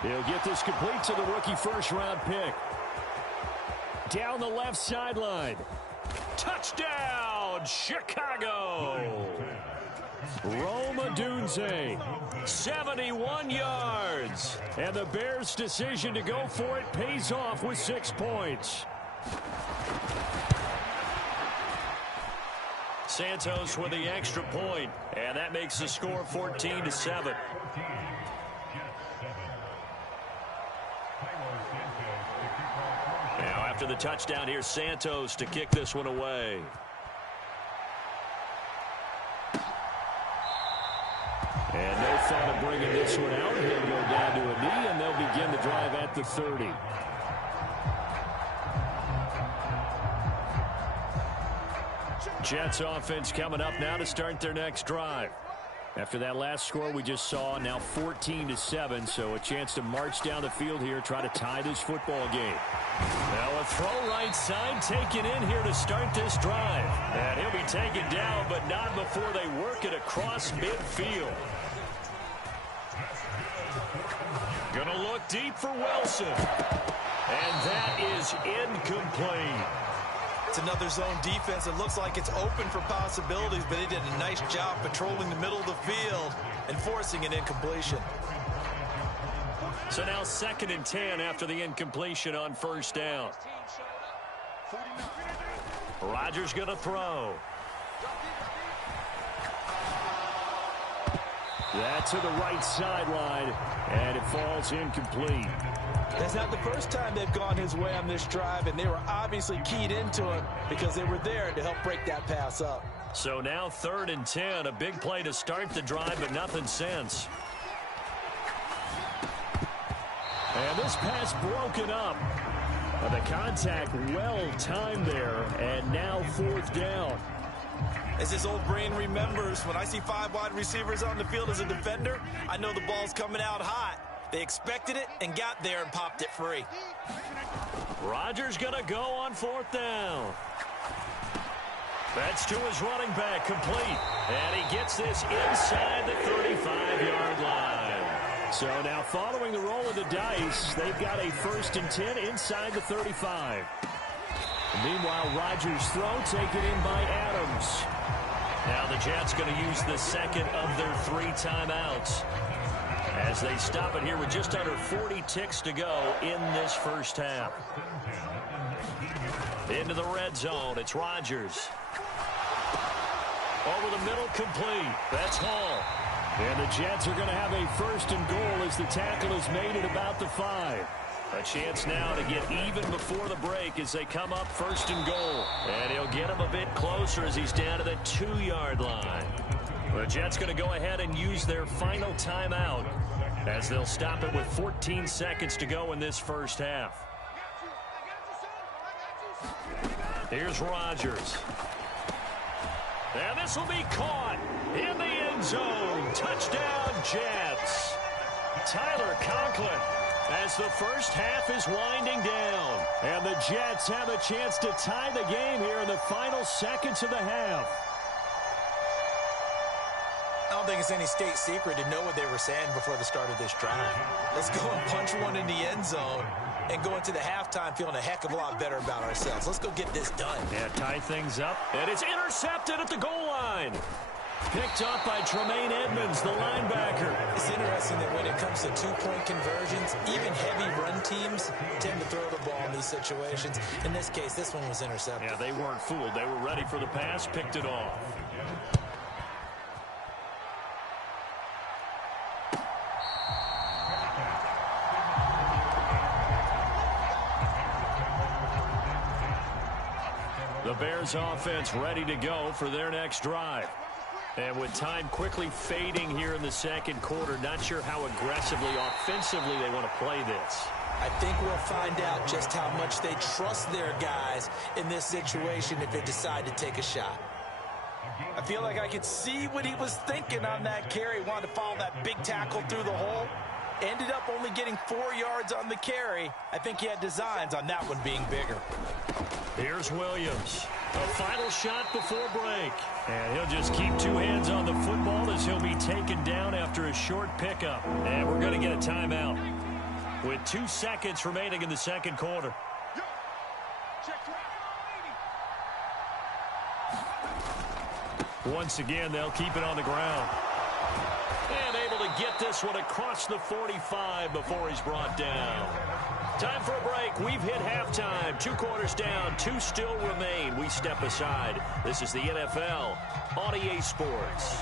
He'll get this complete to the rookie first-round pick. Down the left sideline. Touchdown, Chicago! Rome Odunze, 71 yards. And the Bears' decision to go for it pays off with 6 points. Santos with the extra point, and that makes the score 14-7. Now after the touchdown, here's Santos to kick this one away. And no thought of bringing this one out. He'll go down to a knee, and they'll begin the drive at the 30. Jets offense coming up now to start their next drive. After that last score we just saw, now 14-7, so a chance to march down the field here, try to tie this football game. Now a throw right side taken in here to start this drive. And he'll be taken down, but not before they work it across midfield. Gonna look deep for Wilson. And that is incomplete. It's another zone defense. It looks like it's open for possibilities, but he did a nice job patrolling the middle of the field and forcing an incompletion. So now 2nd and 10 after the incompletion on first down. Rodgers going to throw. That to the right sideline, and it falls incomplete. That's not the first time they've gone his way on this drive, and they were obviously keyed into it because they were there to help break that pass up. So now 3rd and 10, a big play to start the drive, but nothing since. And this pass broken up. The contact well timed there, and now 4th down. As his old brain remembers, when I see 5 wide receivers on the field as a defender, I know the ball's coming out hot. They expected it and got there and popped it free. Rodgers going to go on 4th down. That's to his running back, complete. And he gets this inside the 35-yard line. So now following the roll of the dice, they've got a 1st and 10 inside the 35. Meanwhile, Rodgers' throw taken in by Adams. Now the Jets going to use the 2nd of their 3 timeouts as they stop it here with just under 40 ticks to go in this first half. Into the red zone, it's Rodgers. Over the middle, complete. That's Hall. And the Jets are going to have a 1st and goal as the tackle is made at about the 5. A chance now to get even before the break as they come up 1st and goal. And he'll get him a bit closer as he's down to the 2-yard line. The Jets going to go ahead and use their final timeout as they'll stop it with 14 seconds to go in this first half. Here's Rodgers. And this will be caught in the end zone. Touchdown, Jets. Tyler Conklin as the first half is winding down. And the Jets have a chance to tie the game here in the final seconds of the half. I don't think it's any state secret to know what they were saying before the start of this drive. Let's go and punch one in the end zone and go into the halftime feeling a heck of a lot better about ourselves. Let's go get this done. Yeah, tie things up. And it's intercepted at the goal line. Picked up by Tremaine Edmonds, the linebacker. It's interesting that when it comes to 2-point conversions, even heavy run teams tend to throw the ball in these situations. In this case, this one was intercepted. Yeah, they weren't fooled. They were ready for the pass, picked it off. The Bears offense ready to go for their next drive. And with time quickly fading here in the second quarter, not sure how aggressively, offensively they want to play this. I think we'll find out just how much they trust their guys in this situation if they decide to take a shot. I feel like I could see what he was thinking on that carry. Wanted to follow that big tackle through the hole. Ended up only getting 4 yards on the carry. I think he had designs on that one being bigger. Here's Williams. A final shot before break. And he'll just keep 2 hands on the football as he'll be taken down after a short pickup. And we're going to get a timeout with 2 seconds remaining in the second quarter. Once again, they'll keep it on the ground. And able to get this one across the 45 before he's brought down. Time for a break. We've hit halftime. 2 quarters down. 2 still remain. We step aside. This is the NFL on EA Sports.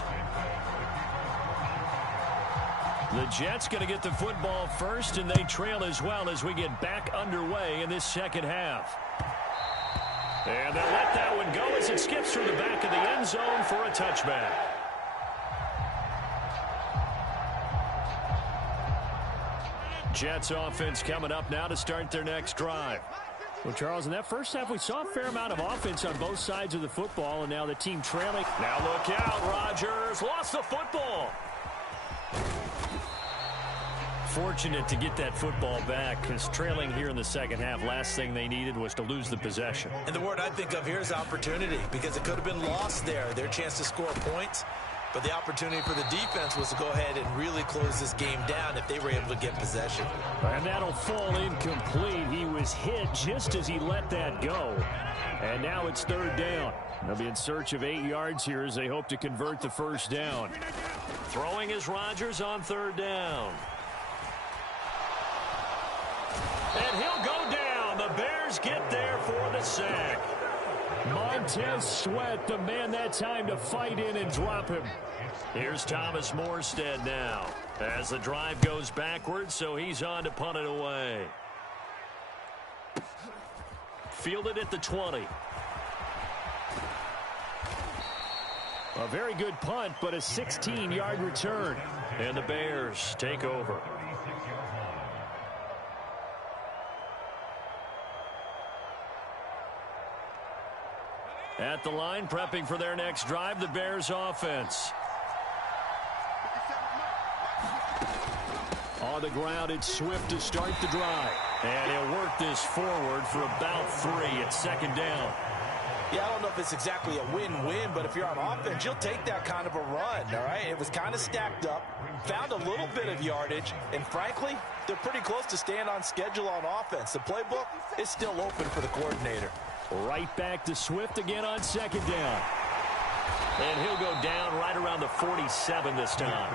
The Jets going to get the football first, and they trail as well as we get back underway in this second half. And they'll let that one go as it skips through the back of the end zone for a touchback. Jets offense coming up now to start their next drive. Well, Charles, in that first half, we saw a fair amount of offense on both sides of the football, and now the team trailing. Now look out, Rodgers lost the football. Fortunate to get that football back, because trailing here in the second half, last thing they needed was to lose the possession. And the word I think of here is opportunity, because it could have been lost there, their chance to score points. But the opportunity for the defense was to go ahead and really close this game down if they were able to get possession. And that'll fall incomplete. He was hit just as he let that go. And now it's third down. They'll be in search of 8 yards here as they hope to convert the first down. Throwing is Rodgers on third down. And he'll go down. The Bears get there for the sack. Montez Sweat, the man that time to fight in and drop him. Here's Thomas Morstead now as the drive goes backwards, so he's on to punt it away. Fielded at the 20. A very good punt, but a 16-yard return. And the Bears take over. At the line, prepping for their next drive, the Bears offense. On the ground, it's Swift to start the drive. And he'll work this forward for about 3 at second down. Yeah, I don't know if it's exactly a win-win, but if you're on offense, you'll take that kind of a run, all right? It was kind of stacked up, found a little bit of yardage, and frankly, they're pretty close to staying on schedule on offense. The playbook is still open for the coordinator. Right back to Swift again on second down. And he'll go down right around the 47 this time.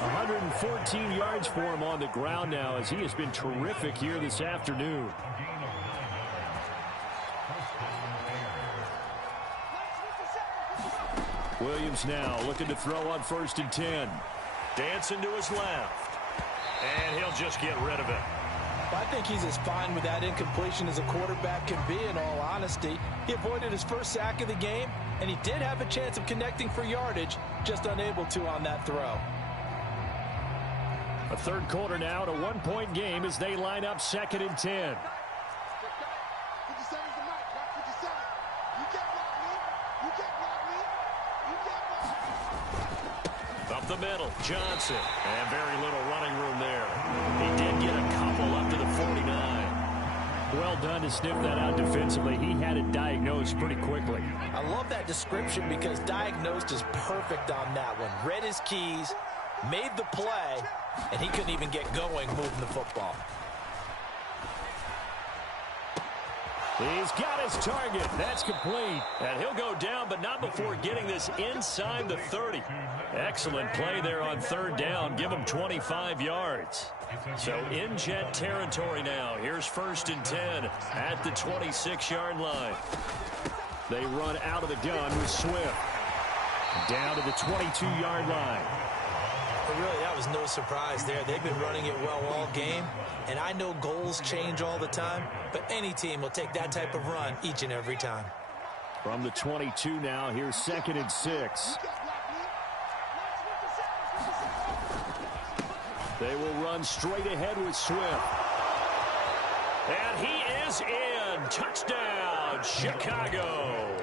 114 yards for him on the ground now as he has been terrific here this afternoon. Williams now looking to throw on 1st and 10. Dancing to his left. And he'll just get rid of it. I think he's as fine with that incompletion as a quarterback can be, in all honesty. He avoided his first sack of the game, and he did have a chance of connecting for yardage, just unable to on that throw. A third quarter now, and a 1-point game as they line up 2nd and 10. Up the middle, Johnson. And very little running room there. He did get a couple up to the 49. Well done to sniff that out defensively. He had it diagnosed pretty quickly. I love that description because diagnosed is perfect on that one. Read his keys, made the play, and he couldn't even get going moving the football. He's got his target. That's complete. And he'll go down, but not before getting this inside the 30. Excellent play there on third down. Give him 25 yards. So in Jet territory now. Here's 1st and 10 at the 26-yard line. They run out of the gun with Swift. Down to the 22-yard line. But really, that was no surprise there. They've been running it well all game. And I know goals change all the time, but any team will take that type of run each and every time. From the 22 now, here's 2nd and 6. They will run straight ahead with Swift. And he is in. Touchdown, Chicago.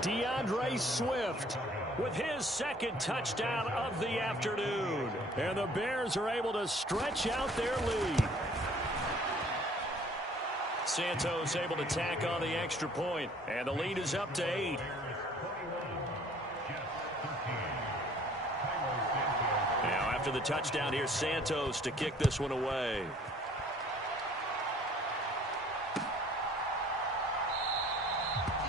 DeAndre Swift with his 2nd touchdown of the afternoon. And the Bears are able to stretch out their lead. Santos able to tack on the extra point, and the lead is up to 8. Now after the touchdown, here's Santos to kick this one away.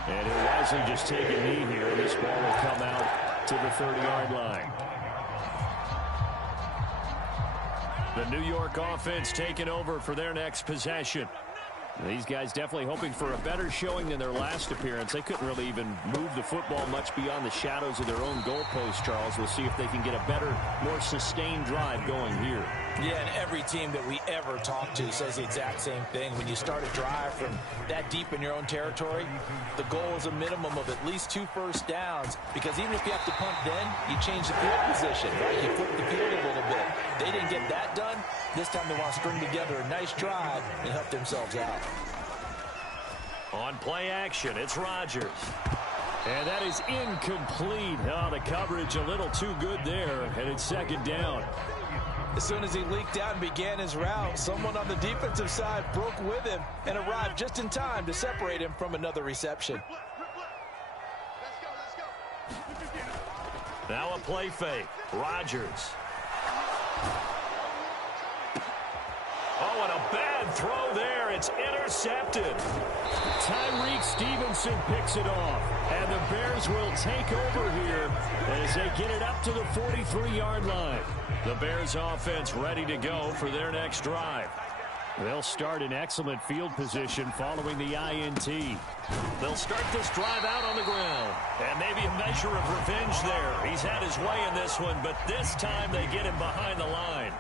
And he'll honestly just take a knee here, and this ball will come out to the 30-yard line. The New York offense taking over for their next possession. These guys definitely hoping for a better showing than their last appearance. They couldn't really even move the football much beyond the shadows of their own goalpost, Charles. We'll see if they can get a better, more sustained drive going here. Yeah, and every team that we ever talk to says the exact same thing. When you start a drive from that deep in your own territory, the goal is a minimum of at least 2 first downs, because even if you have to punt then, you change the field position, right? You flip the field a little bit. They didn't get that done. This time they want to string together a nice drive and help themselves out. On play action, it's Rodgers. And that is incomplete. Oh, the coverage a little too good there, and it's second down. As soon as he leaked out and began his route, someone on the defensive side broke with him and arrived just in time to separate him from another reception. Now a play fake. Rodgers. Oh, and a bad throw there. It's intercepted. Tyreek Stevenson picks it off. And the Bears will take over here as they get it up to the 43-yard line. The Bears offense ready to go for their next drive. They'll start in excellent field position following the INT. They'll start this drive out on the ground. And maybe a measure of revenge there. He's had his way in this one, but this time they get him behind the line.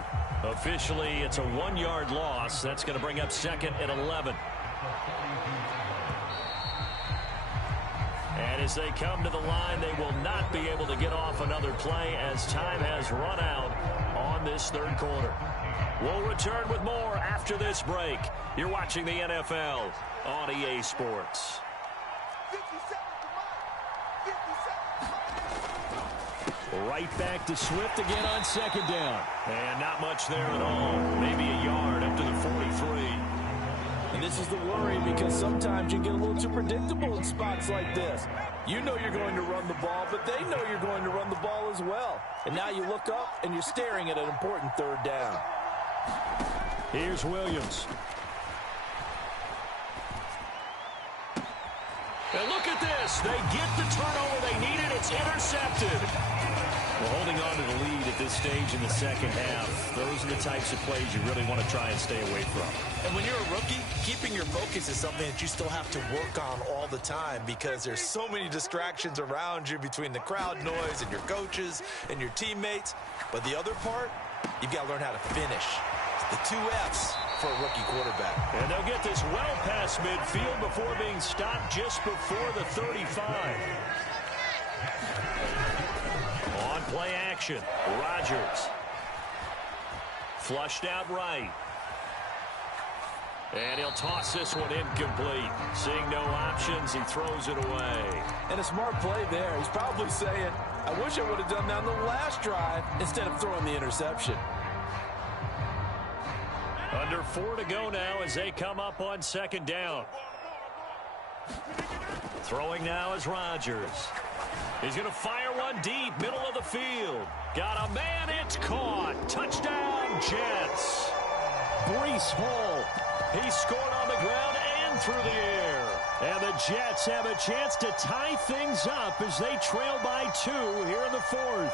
Officially, it's a 1-yard loss. That's going to bring up second and 11. And as they come to the line, they will not be able to get off another play as time has run out on this third quarter. We'll return with more after this break. You're watching the NFL on EA Sports. Right back to Swift again on second down. And not much there at all. Maybe a yard up to the 43. And this is the worry, because sometimes you get a little too predictable in spots like this. You know you're going to run the ball, but they know you're going to run the ball as well. And now you look up and you're staring at an important third down. Here's Williams. And look at this. They get the turnover they needed. It's intercepted. Well, holding on to the lead at this stage in the second half, those are the types of plays you really want to try and stay away from. And when you're a rookie, keeping your focus is something that you still have to work on all the time, because there's so many distractions around you between the crowd noise and your coaches and your teammates. But the other part, you've got to learn how to finish. It's the 2 F's for a rookie quarterback. And they'll get this well past midfield before being stopped just before the 35. On play action, Rodgers. Flushed out right. And he'll toss this one incomplete. Seeing no options, he throws it away. And a smart play there. He's probably saying, I wish I would have done that on the last drive instead of throwing the interception. Under 4 to go now as they come up on second down. Throwing now is Rodgers. He's going to fire one deep, middle of the field. Got a man, it's caught. Touchdown, Jets. Breece Hall. He scored on the ground and through the air. And the Jets have a chance to tie things up as they trail by 2 here in the 4th.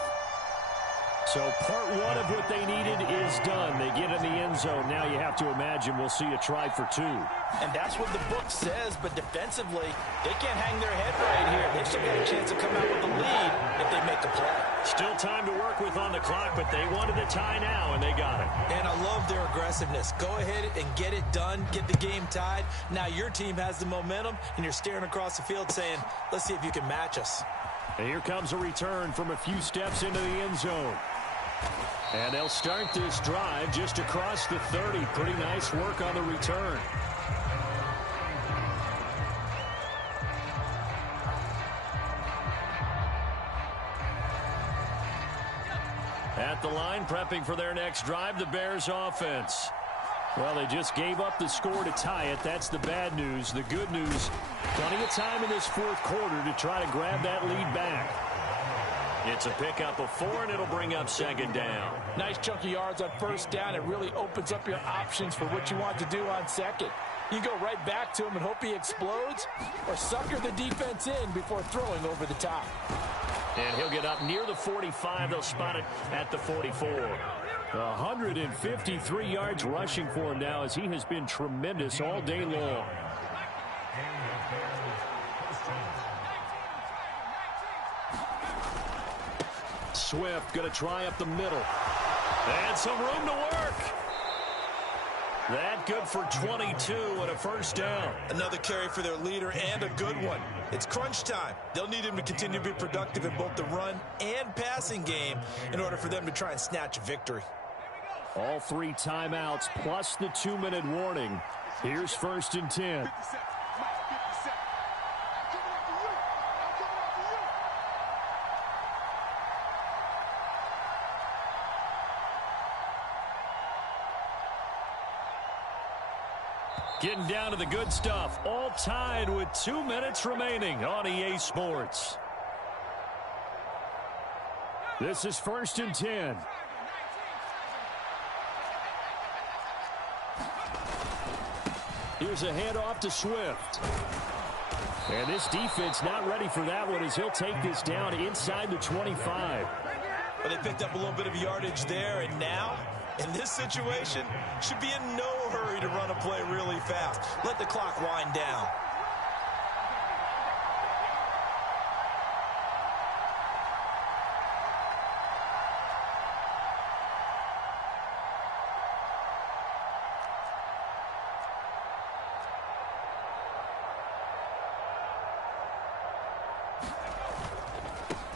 So part 1 of what they needed is done. They get in the end zone. Now you have to imagine we'll see a try for 2. And that's what the book says, but defensively, they can't hang their head right here. They've still got a chance to come out with the lead if they make a play. Still time to work with on the clock, but they wanted the tie now, and they got it. And I love their aggressiveness. Go ahead and get it done, get the game tied. Now your team has the momentum, and you're staring across the field saying, let's see if you can match us. And here comes a return from a few steps into the end zone. And they'll start this drive just across the 30. Pretty nice work on the return. At the line, prepping for their next drive, the Bears offense. Well, they just gave up the score to tie it. That's the bad news. The good news, plenty of time in this 4th quarter to try to grab that lead back. It's a pickup of 4, and it'll bring up second down. Nice chunk of yards on first down. It really opens up your options for what you want to do on second. You go right back to him and hope he explodes, or sucker the defense in before throwing over the top. And he'll get up near the 45. They'll spot it at the 44. 153 yards rushing for him now, as he has been tremendous all day long. Swift going to try up the middle. And some room to work. That good for 22 and a first down. Another carry for their leader and a good one. It's crunch time. They'll need him to continue to be productive in both the run and passing game in order for them to try and snatch a victory. All 3 timeouts plus the 2-minute warning. Here's 1st and 10. Getting down to the good stuff. All tied with 2 minutes remaining on EA Sports. This is 1st and 10. Here's a handoff to Swift. And this defense not ready for that one, as he'll take this down inside the 25. Well, they picked up a little bit of yardage there, and now, in this situation, should be in no hurry to run a play really fast. Let the clock wind down.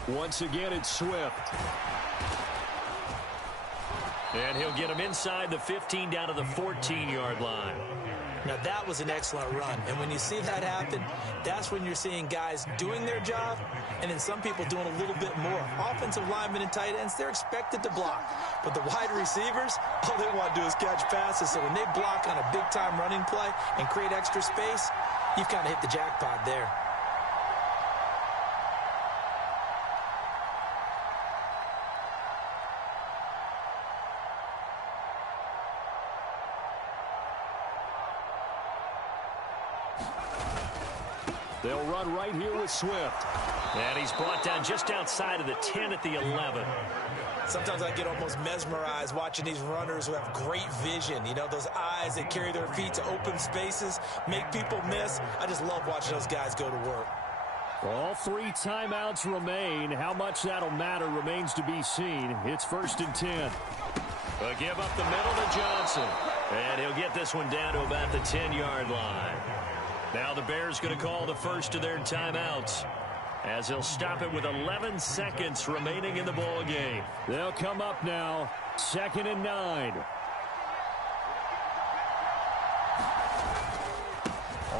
Once again, it's Swift. And he'll get him inside the 15 down to the 14-yard line. Now, that was an excellent run. And when you see that happen, that's when you're seeing guys doing their job and then some people doing a little bit more. Offensive linemen and tight ends, they're expected to block. But the wide receivers, all they want to do is catch passes. So when they block on a big-time running play and create extra space, you've kind of hit the jackpot there. They'll run right here with Swift. And he's brought down just outside of the 10 at the 11. Sometimes I get almost mesmerized watching these runners who have great vision. You know, those eyes that carry their feet to open spaces, make people miss. I just love watching those guys go to work. All 3 timeouts remain. How much that'll matter remains to be seen. It's 1st and 10. A give up the middle to Johnson. And he'll get this one down to about the 10-yard line. Now the Bears going to call the first of their timeouts, as they'll stop it with 11 seconds remaining in the ball game. They'll come up now, 2nd and 9.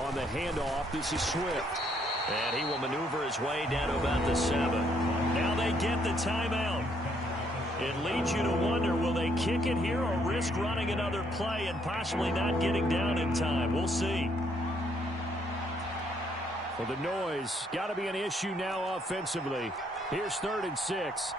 On the handoff, this is Swift. And he will maneuver his way down to about the 7. Now they get the timeout. It leads you to wonder, will they kick it here or risk running another play and possibly not getting down in time? We'll see. Well, the noise got to be an issue now offensively. Here's 3rd and 6.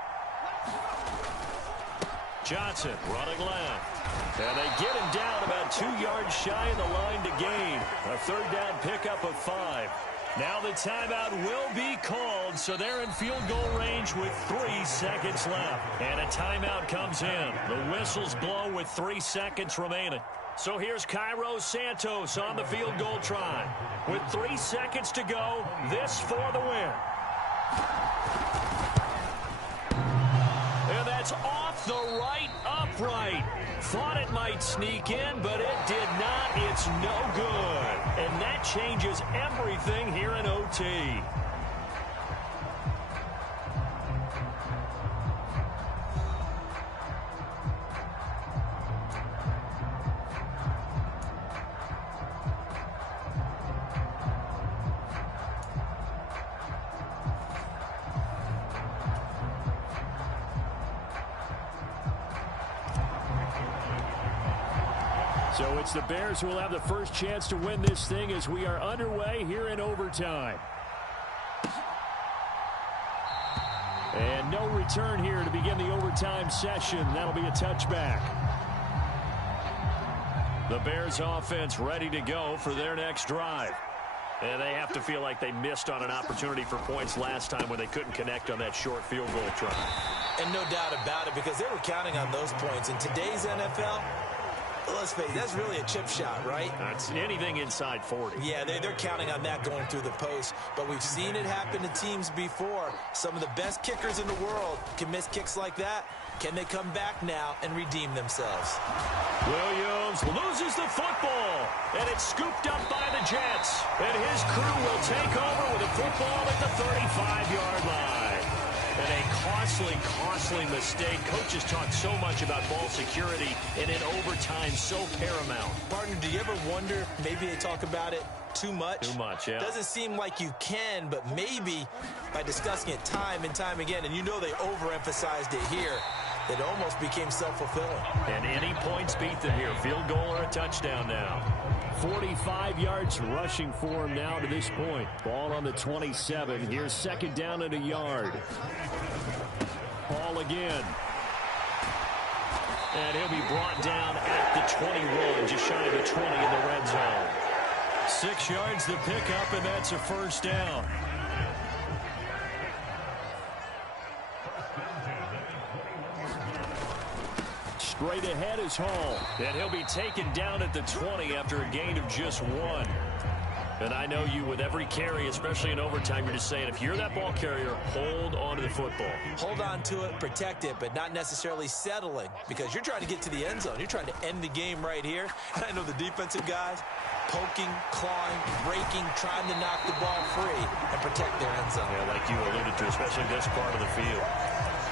Johnson running left. And they get him down about 2 yards shy of the line to gain. A 3rd down pickup of 5. Now the timeout will be called, so they're in field goal range with 3 seconds left. And a timeout comes in. The whistles blow with 3 seconds remaining. So here's Cairo Santos on the field goal try. With 3 seconds to go, this for the win. And that's off the right upright. Thought it might sneak in, but it did not. It's no good. And that changes everything here in OT. So it's the Bears who will have the first chance to win this thing as we are underway here in overtime. And no return here to begin the overtime session. That'll be a touchback. The Bears offense ready to go for their next drive. And they have to feel like they missed on an opportunity for points last time when they couldn't connect on that short field goal try. And no doubt about it, because they were counting on those points. In today's NFL, let's face it, that's really a chip shot, right? That's anything inside 40. Yeah, they're counting on that going through the post. But we've seen it happen to teams before. Some of the best kickers in the world can miss kicks like that. Can they come back now and redeem themselves? Williams loses the football, and it's scooped up by the Jets. And his crew will take over with a football at the 35-yard line. And a costly mistake. Coaches talk so much about ball security, and in overtime, so paramount. Partner, do you ever wonder, maybe they talk about it too much? Too much, yeah. Doesn't seem like you can, but maybe by discussing it time and time again, and you know they overemphasized it here, it almost became self-fulfilling. And any points beat them here. Field goal or a touchdown now. 45 yards rushing for him now to this point. Ball on the 27. Here's second down and a yard. Ball again. And he'll be brought down at the 21, just shy of the 20 in the red zone. 6 yards the pickup, and that's a first down. Straight ahead is Hall. And he'll be taken down at the 20 after a gain of just 1. And I know you, with every carry, especially in overtime, you're just saying, if you're that ball carrier, hold on to the football. Hold on to it, protect it, but not necessarily settling, because you're trying to get to the end zone. You're trying to end the game right here. And I know the defensive guys poking, clawing, breaking, trying to knock the ball free and protect their end zone. Yeah, like you alluded to, especially this part of the field.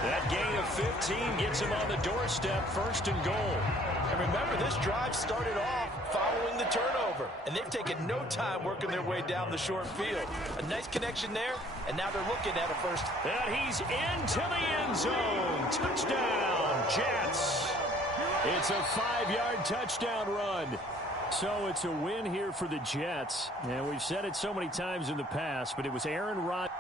That gain of 15 gets him on the doorstep, first and goal. And remember, this drive started off following the turnover, and they've taken no time working their way down the short field. A nice connection there, and now they're looking at a first. And he's into the end zone. Touchdown, Jets. It's a 5-yard touchdown run. So it's a win here for the Jets. And we've said it so many times in the past, but it was Aaron Rodgers.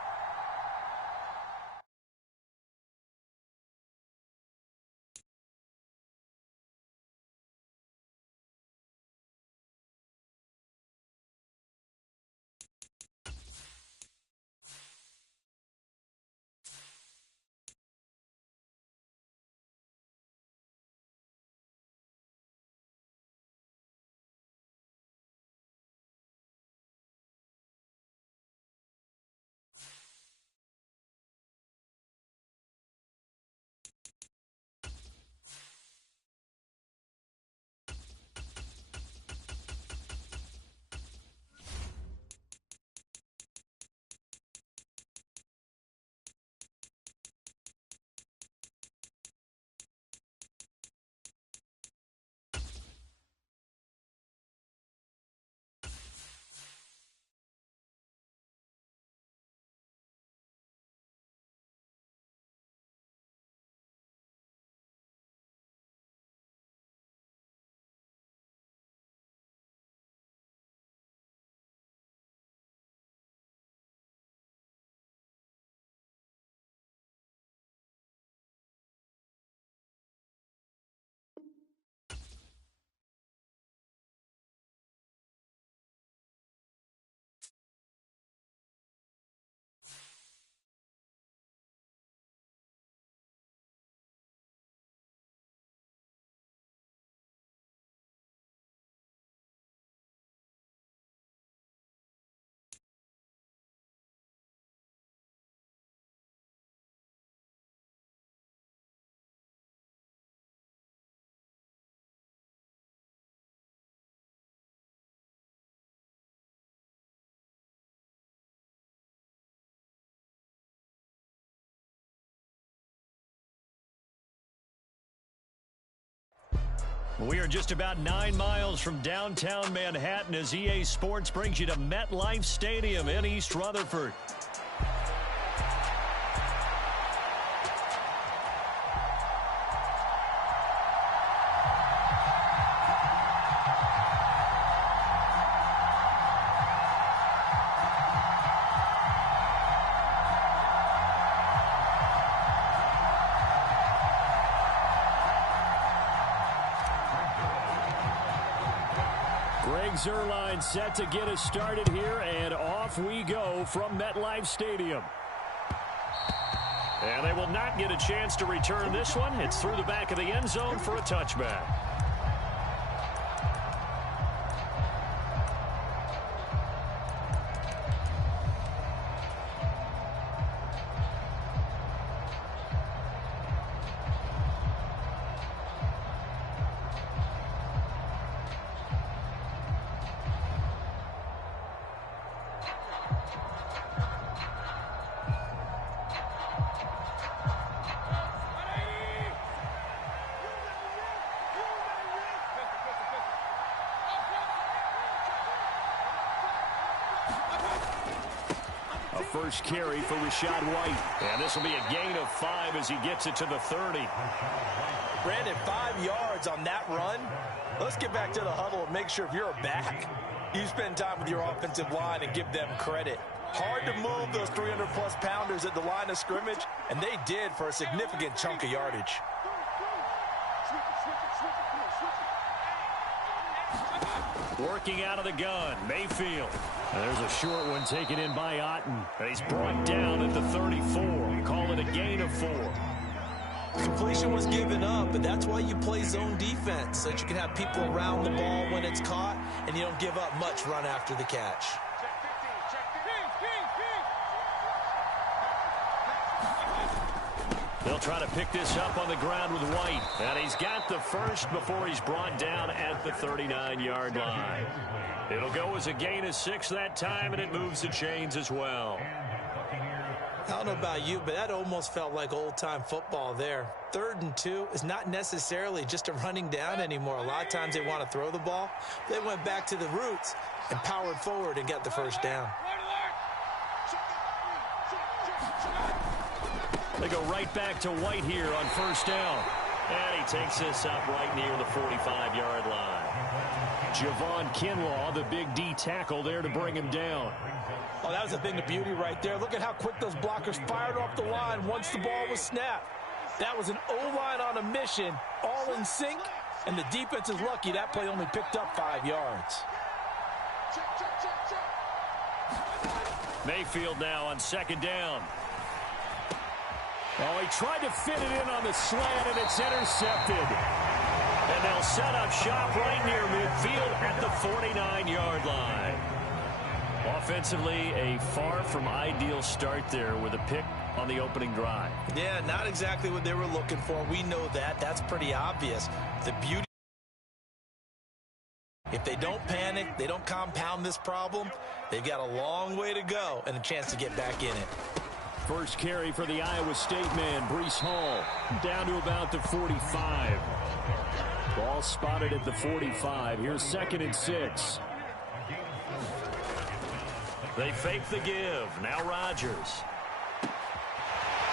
We are just about 9 miles from downtown Manhattan as EA Sports brings you to MetLife Stadium in East Rutherford. Greg Zuerlein set to get us started here, and off we go from MetLife Stadium. And they will not get a chance to return this one. It's through the back of the end zone for a touchback. First carry for Rachaad White. And this will be a gain of 5 as he gets it to the 30. Brandon, 5 yards on that run. Let's get back to the huddle and make sure if you're a back, you spend time with your offensive line and give them credit. Hard to move those 300-plus pounders at the line of scrimmage, and they did for a significant chunk of yardage. Working out of the gun, Mayfield. And there's a short one taken in by Otten. And he's brought down at the 34. Call it a gain of 4. Completion was given up, but that's why you play zone defense, so that you can have people around the ball when it's caught, and you don't give up much run after the catch. They'll try to pick this up on the ground with White. And he's got the first before he's brought down at the 39-yard line. It'll go as a gain of 6 that time, and it moves the chains as well. I don't know about you, but that almost felt like old-time football there. 3rd and 2 is not necessarily just a running down anymore. A lot of times they want to throw the ball. They went back to the roots and powered forward and got the first down. They go right back to White here on first down. And he takes this up right near the 45-yard line. Javon Kinlaw, the big D tackle there to bring him down. Oh, that was a thing of beauty right there. Look at how quick those blockers fired off the line once the ball was snapped. That was an O-line on a mission, all in sync, and the defense is lucky that play only picked up 5 yards. Mayfield now on second down. Oh, he tried to fit it in on the slant, and it's intercepted. And they'll set up shop right near midfield at the 49-yard line. Offensively, a far from ideal start there with a pick on the opening drive. Yeah, not exactly what they were looking for. We know that. That's pretty obvious. The beauty, if they don't panic, they don't compound this problem, they've got a long way to go and a chance to get back in it. First carry for the Iowa State man, Breece Hall, down to about the 45. Ball spotted at the 45. Here's 2nd and 6. They fake the give. Now Rodgers.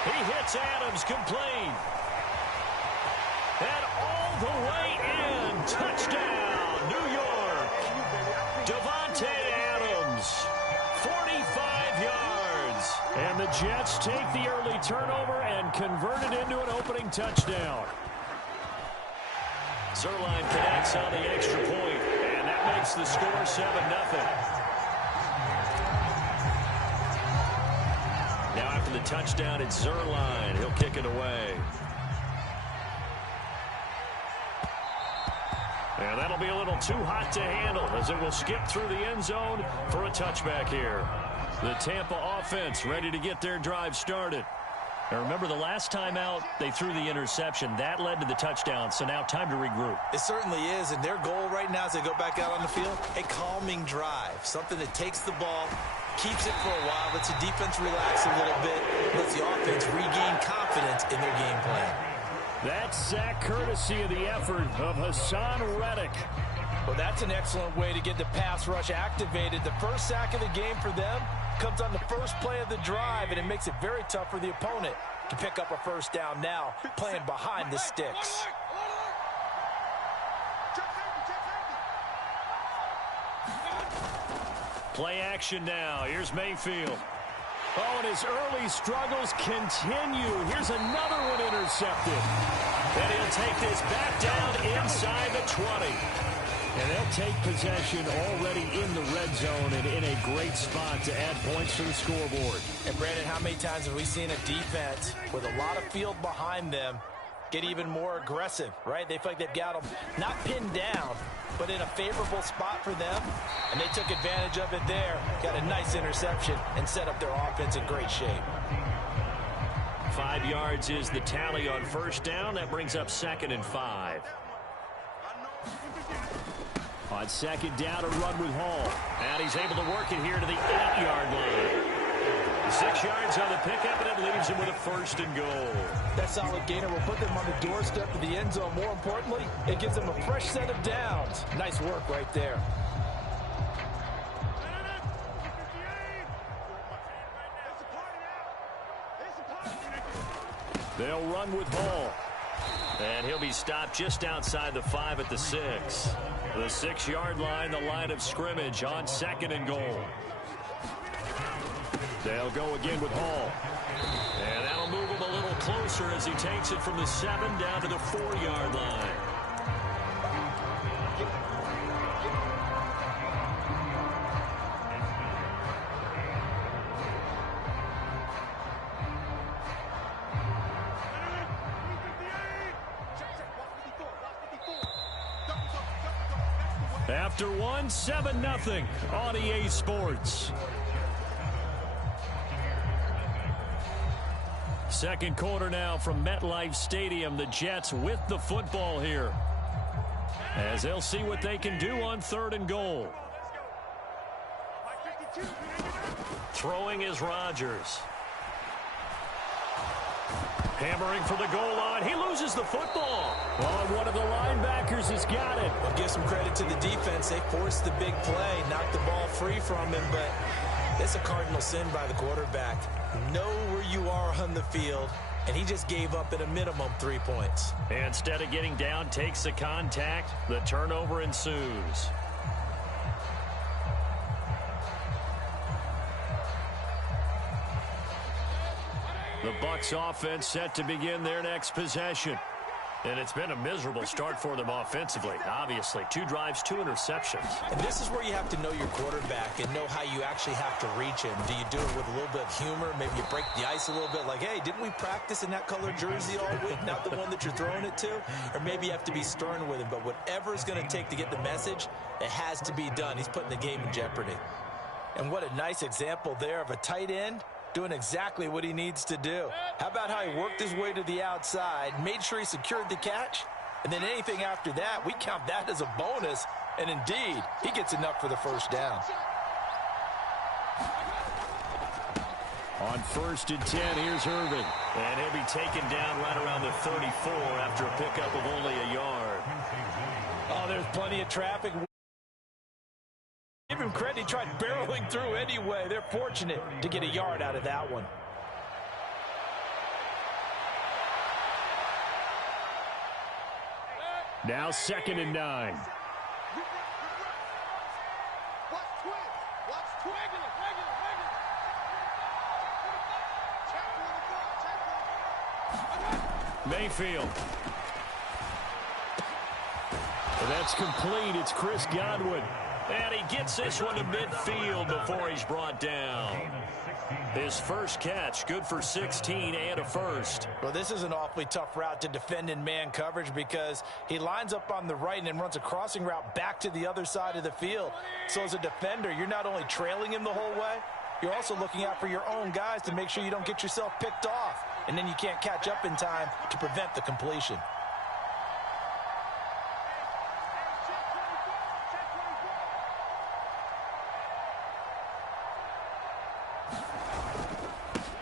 He hits Adams complete. And all the way in. Touchdown, New York. Davante Adams, 45 yards. And the Jets take the early turnover and convert it into an opening touchdown. Zuerlein connects on the extra point, and that makes the score 7-0. Now after the touchdown, it's Zuerlein. He'll kick it away. And that'll be a little too hot to handle as it will skip through the end zone for a touchback here. The Tampa offense ready to get their drive started. Now remember, the last time out, they threw the interception. That led to the touchdown, so now time to regroup. It certainly is, and their goal right now as they go back out on the field, a calming drive. Something that takes the ball, keeps it for a while, lets the defense relax a little bit, lets the offense regain confidence in their game plan. That sack courtesy of the effort of Hassan Reddick. Well, that's an excellent way to get the pass rush activated. The first sack of the game for them comes on the first play of the drive, and it makes it very tough for the opponent to pick up a first down now, playing behind the sticks. Play action now. Here's Mayfield. Oh, and his early struggles continue. Here's another one intercepted. And he'll take this back down inside the 20. And they'll take possession already in the red zone and in a great spot to add points to the scoreboard. And Brandon, how many times have we seen a defense with a lot of field behind them get even more aggressive, right? They feel like they've got them not pinned down, but in a favorable spot for them, and they took advantage of it there. Got a nice interception and set up their offense in great shape. 5 yards is the tally on first down. That brings up 2nd and 5. On second down, a run with Hall. And he's able to work it here to the 8-yard line. 6 yards on the pickup, and it leaves him with a 1st and goal. That solid gainer will put them on the doorstep of the end zone. More importantly, it gives them a fresh set of downs. Nice work right there. They'll run with Hall. And he'll be stopped just outside the 5 at the 6. The 6-yard line, the line of scrimmage on 2nd and goal. They'll go again with Hall. And that'll move him a little closer as he takes it from the 7 down to the 4-yard line. After one, 7-0 on EA Sports. Second quarter now from MetLife Stadium. The Jets with the football here, as they'll see what they can do on 3rd and goal. Throwing is Rodgers. Hammering for the goal line. He loses the football. Well, and one of the linebackers has got it. Well, give some credit to the defense. They forced the big play, knocked the ball free from him, but it's a cardinal sin by the quarterback. Know where you are on the field, and he just gave up at a minimum 3 points. And instead of getting down, takes the contact. The turnover ensues. The Bucs offense set to begin their next possession. And it's been a miserable start for them offensively. Obviously, 2 drives, 2 interceptions. And this is where you have to know your quarterback and know how you actually have to reach him. Do you do it with a little bit of humor? Maybe you break the ice a little bit like, hey, didn't we practice in that color jersey all week? Not the one that you're throwing it to? Or maybe you have to be stern with him. But whatever it's going to take to get the message, it has to be done. He's putting the game in jeopardy. And what a nice example there of a tight end doing exactly what he needs to do. How about how he worked his way to the outside, made sure he secured the catch, and then anything after that, we count that as a bonus, and indeed, he gets enough for the 1st down. On 1st and 10, here's Irvin. And he'll be taken down right around the 34 after a pickup of only a yard. Oh, there's plenty of traffic. Give him credit, he tried barreling through anyway. They're fortunate to get a yard out of that one. Now 2nd and 9. Mayfield. That's complete. It's Chris Godwin. And he gets this one to midfield before he's brought down. His first catch, good for 16 and a 1st. Well, this is an awfully tough route to defend in man coverage because he lines up on the right and then runs a crossing route back to the other side of the field. So as a defender, you're not only trailing him the whole way, you're also looking out for your own guys to make sure you don't get yourself picked off. And then you can't catch up in time to prevent the completion.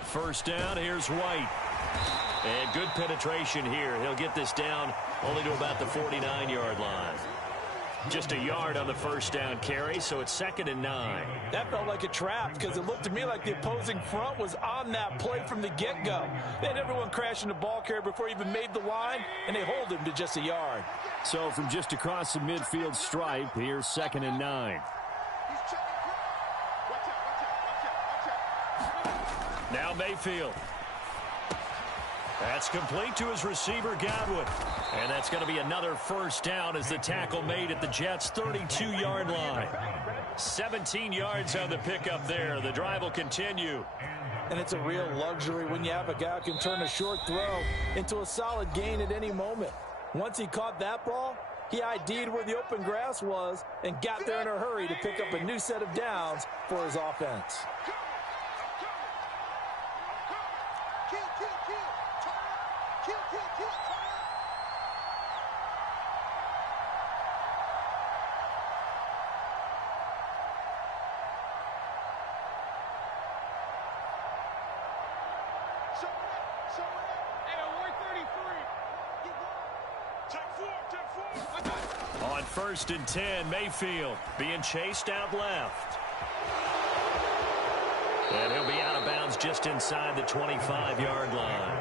First down, here's White. And good penetration here. He'll get this down only to about the 49-yard line. Just a yard on the first down carry, so it's 2nd and 9. That felt like a trap because it looked to me like the opposing front was on that play from the get-go. They had everyone crashing the ball carrier before he even made the line, and they hold him to just a yard. So from just across the midfield stripe, here's 2nd and 9. Now Mayfield. That's complete to his receiver, Godwin. And that's going to be another first down as the tackle made at the Jets' 32-yard line. 17 yards on the pickup there. The drive will continue. And it's a real luxury when you have a guy who can turn a short throw into a solid gain at any moment. Once he caught that ball, he ID'd where the open grass was and got there in a hurry to pick up a new set of downs for his offense. On 1st and 10, Mayfield being chased out left. And he'll be out of bounds just inside the 25-yard line.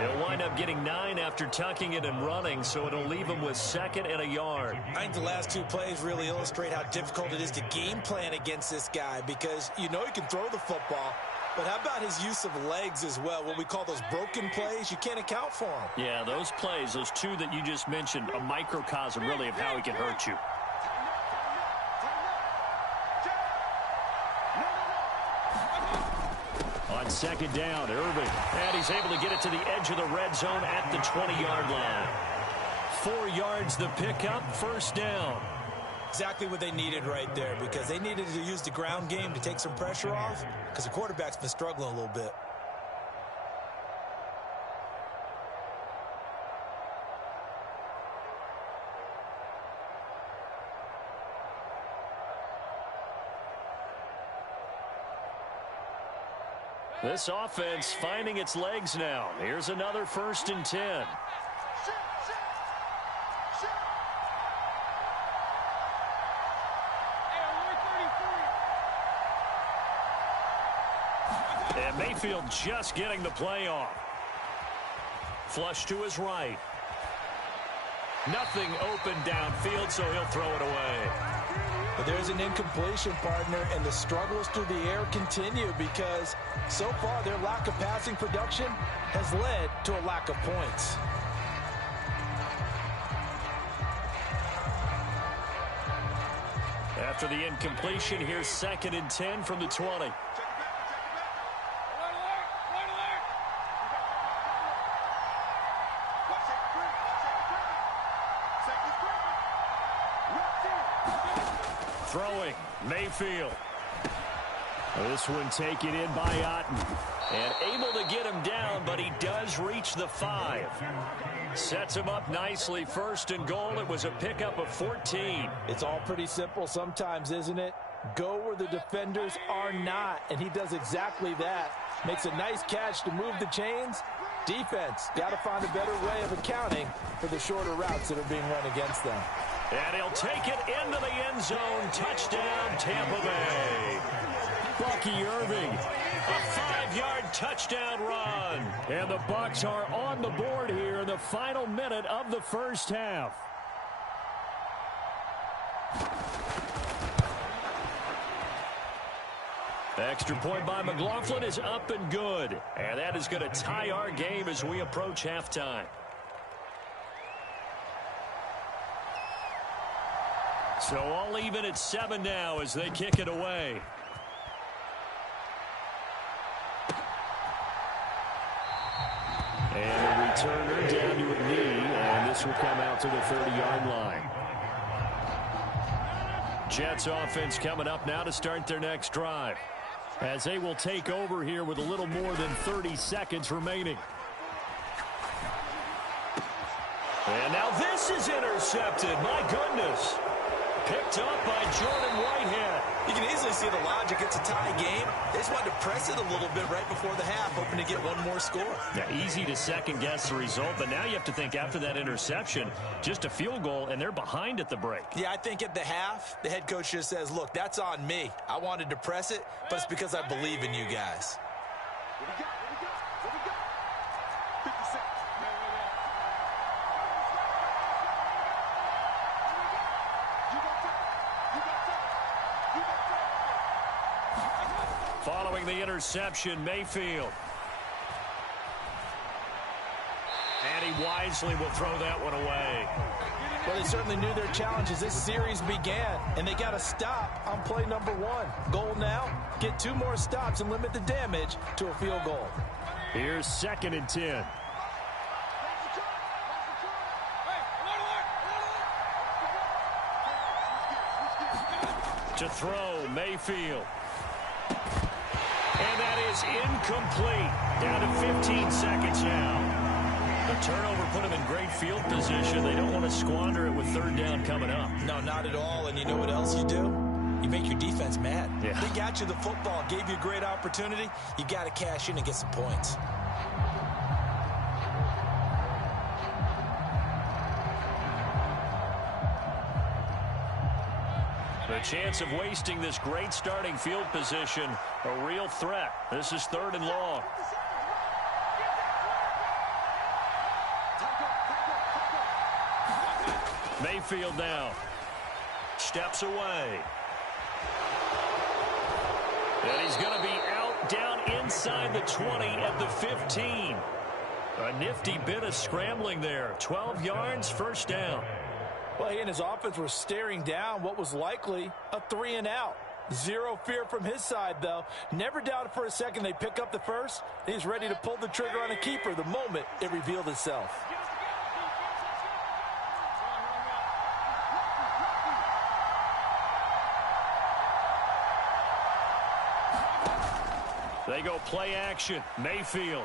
He'll wind up getting 9 after tucking it and running, so it'll leave him with 2nd and a yard. I think the last 2 plays really illustrate how difficult it is to game plan against this guy because you know he can throw the football, but how about his use of legs as well? What we call those broken plays, you can't account for them. Yeah, those plays, those 2 that you just mentioned, a microcosm really of how he can hurt you. On 2nd down, Irving. And he's able to get it to the edge of the red zone at the 20-yard line. 4 yards the pickup, 1st down. Exactly what they needed right there because they needed to use the ground game to take some pressure off because the quarterback's been struggling a little bit. This offense finding its legs now. Here's another 1st and 10. And Mayfield just getting the play off. Flush to his right. Nothing open downfield, so he'll throw it away. But there's an incompletion, partner, and the struggles through the air continue because so far their lack of passing production has led to a lack of points. After the incompletion, here's 2nd and 10 from the 20. Throwing, Mayfield. This one taken in by Otten. And able to get him down, but he does reach the 5. Sets him up nicely. 1st and goal. It was a pickup of 14. It's all pretty simple sometimes, isn't it? Go where the defenders are not, and he does exactly that. Makes a nice catch to move the chains. Defense got to find a better way of accounting for the shorter routes that are being run against them. And he'll take it into the end zone. Touchdown, Tampa Bay. Bucky Irving, a 5-yard touchdown run. And the Bucs are on the board here in the final minute of the first half. Extra point by McLaughlin is up and good. And that is going to tie our game as we approach halftime. So all even at 7 now as they kick it away. And a returner down to a knee, and this will come out to the 30-yard line. Jets offense coming up now to start their next drive, as they will take over here with a little more than 30 seconds remaining. And now this is intercepted. My goodness. Picked up by Jordan Whitehead. You can easily see the logic. It's a tie game. They just wanted to press it a little bit right before the half, hoping to get one more score. Yeah, easy to second-guess the result, but now you have to think after that interception, just a field goal, and they're behind at the break. Yeah, I think at the half, the head coach just says, look, that's on me. I wanted to press it, but it's because I believe in you guys. Following the interception, Mayfield. wisely will throw that one away. Well, they certainly knew their challenge as this series began, and they got to stop on play number 1. Goal now, get 2 more stops and limit the damage to a field goal. Here's 2nd and 10. To throw, Mayfield. And that is incomplete. Down to 15 seconds now. The turnover put them in great field position. They don't want to squander it with 3rd down coming up. No, not at all. And you know what else you do? You make your defense mad. Yeah. They got you the football, gave you a great opportunity. You got to cash in and get some points. The chance of wasting this great starting field position, a real threat. This is 3rd and long. Mayfield now. Steps away. And he's going to be out down inside the 20 at the 15. A nifty bit of scrambling there. 12 yards, 1st down. Well, he and his offense were staring down what was likely a 3 and out. Zero fear from his side, though. Never doubted for a second they pick up the first. He's ready to pull the trigger on a keeper the moment it revealed itself. They go play action. Mayfield.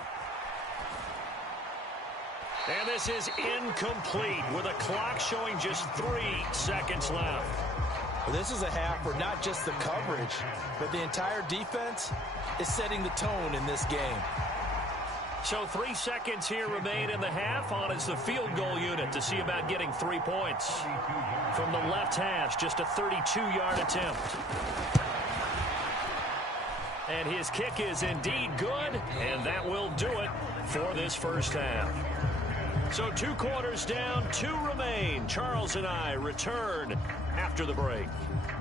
And this is incomplete with a clock showing just 3 seconds left. Well, this is a half where not just the coverage, but the entire defense is setting the tone in this game. So 3 seconds here remain in the half. On is the field goal unit to see about getting 3 points. From the left hash, just a 32-yard attempt. And his kick is indeed good, and that will do it for this 1st half. So 2 quarters down, 2 remain. Charles and I return after the break.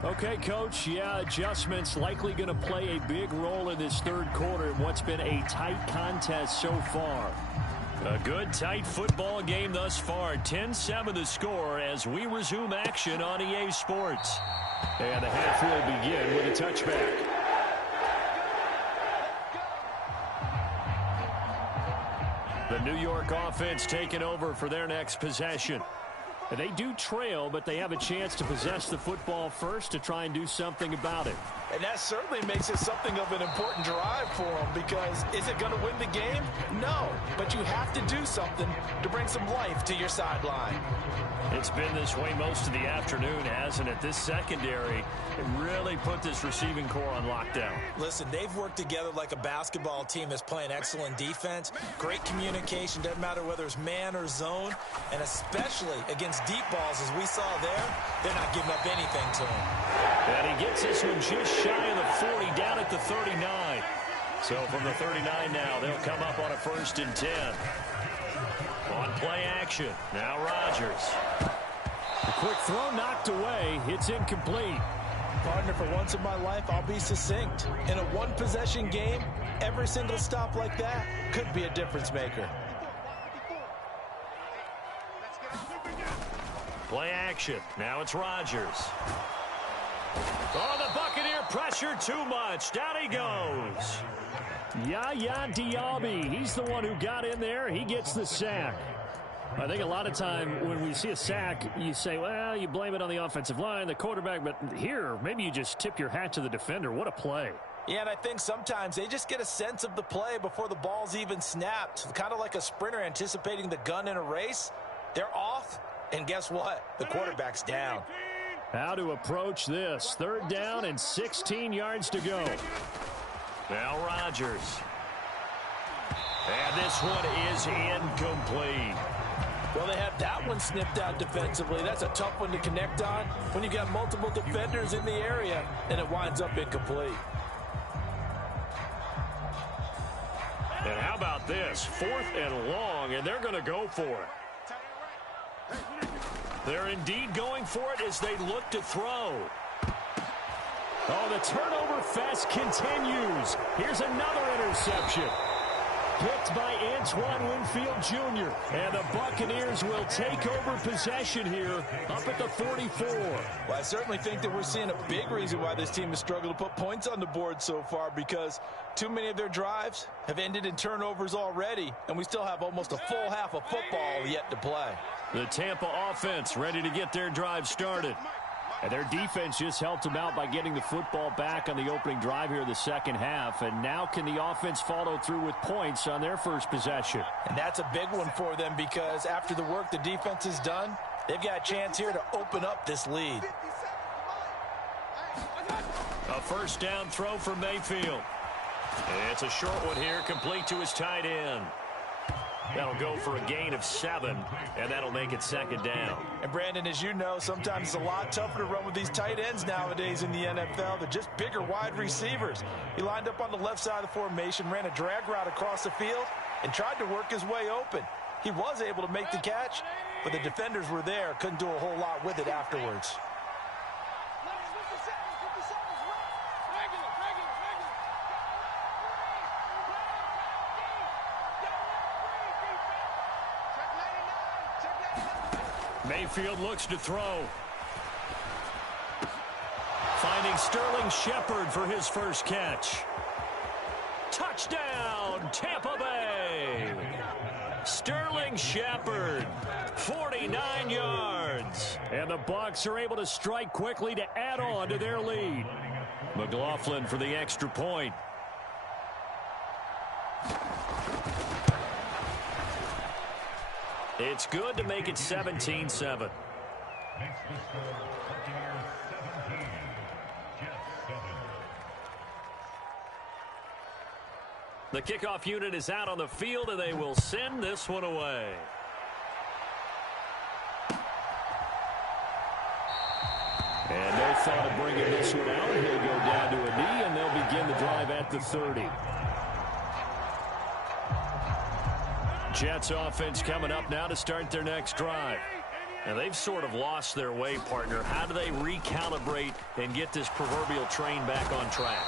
Okay, Coach, yeah, adjustments likely going to play a big role in this 3rd quarter in what's been a tight contest so far. A good, tight football game thus far. 10-7 the score as we resume action on EA Sports. And the half will begin with a touchback. The New York offense taking over for their next possession. They do trail, but they have a chance to possess the football first to try and do something about it. And that certainly makes it something of an important drive for them, because is it going to win the game? No, but you have to do something to bring some life to your sideline. It's been this way most of the afternoon, hasn't it? This secondary really put this receiving core on lockdown. Listen, they've worked together like a basketball team that's playing excellent defense. Great communication, doesn't matter whether it's man or zone, and especially against deep balls as we saw there, they're not giving up anything to him. And he gets this one just shy of the 40, down at the 39. So from the 39 now, they'll come up on a 1st and 10. On play action, now Rodgers. The quick throw knocked away. It's incomplete. Partner, for once in my life, I'll be succinct. In a one-possession game, every single stop like that could be a difference maker. Play action. Now it's Rodgers. Oh, the Buccaneer pressure too much. Down he goes. Yaya Diaby. He's the one who got in there. He gets the sack. I think a lot of time when we see a sack, you say, well, you blame it on the offensive line, the quarterback, but here, maybe you just tip your hat to the defender. What a play. Yeah, and I think sometimes they just get a sense of the play before the ball's even snapped. Kind of like a sprinter anticipating the gun in a race. They're off, and guess what? The quarterback's down. How to approach this. 3rd down and 16 yards to go. Now Rodgers. And this one is incomplete. Well, they have that one snipped out defensively. That's a tough one to connect on when you got multiple defenders in the area, and it winds up incomplete. And how about this? 4th and long, and they're going to go for it. They're indeed going for it as they look to throw. Oh, the turnover fest continues. Here's another interception. picked by Antoine Winfield Jr. And the Buccaneers will take over possession here up at the 44. Well, I certainly think that we're seeing a big reason why this team has struggled to put points on the board so far, because too many of their drives have ended in turnovers already, and we still have almost a full half of football yet to play. The Tampa offense ready to get their drive started. And their defense just helped them out by getting the football back on the opening drive here in the second half. And now can the offense follow through with points on their first possession? And that's a big one for them, because after the work the defense has done, they've got a chance here to open up this lead. A first down throw for Mayfield. It's a short one here, complete to his tight end. That'll go for a gain of 7, and that'll make it second down. And Brandon, as you know, sometimes it's a lot tougher to run with these tight ends nowadays in the NFL. They're just bigger wide receivers. He lined up on the left side of the formation, ran a drag route across the field, and tried to work his way open. He was able to make the catch, but the defenders were there, couldn't do a whole lot with it afterwards. Mayfield looks to throw. Finding Sterling Shepard for his first catch. Touchdown, Tampa Bay. Sterling Shepard, 49 yards. And the Bucs are able to strike quickly to add on to their lead. McLaughlin for the extra point. It's good to make it 17-7. The kickoff unit is out on the field, and they will send this one away. And no thought of bringing this one out. He'll go down to a knee, and they'll begin the drive at the 30. Jets offense coming up now to start their next drive. And they've sort of lost their way, partner. How do they recalibrate and get this proverbial train back on track?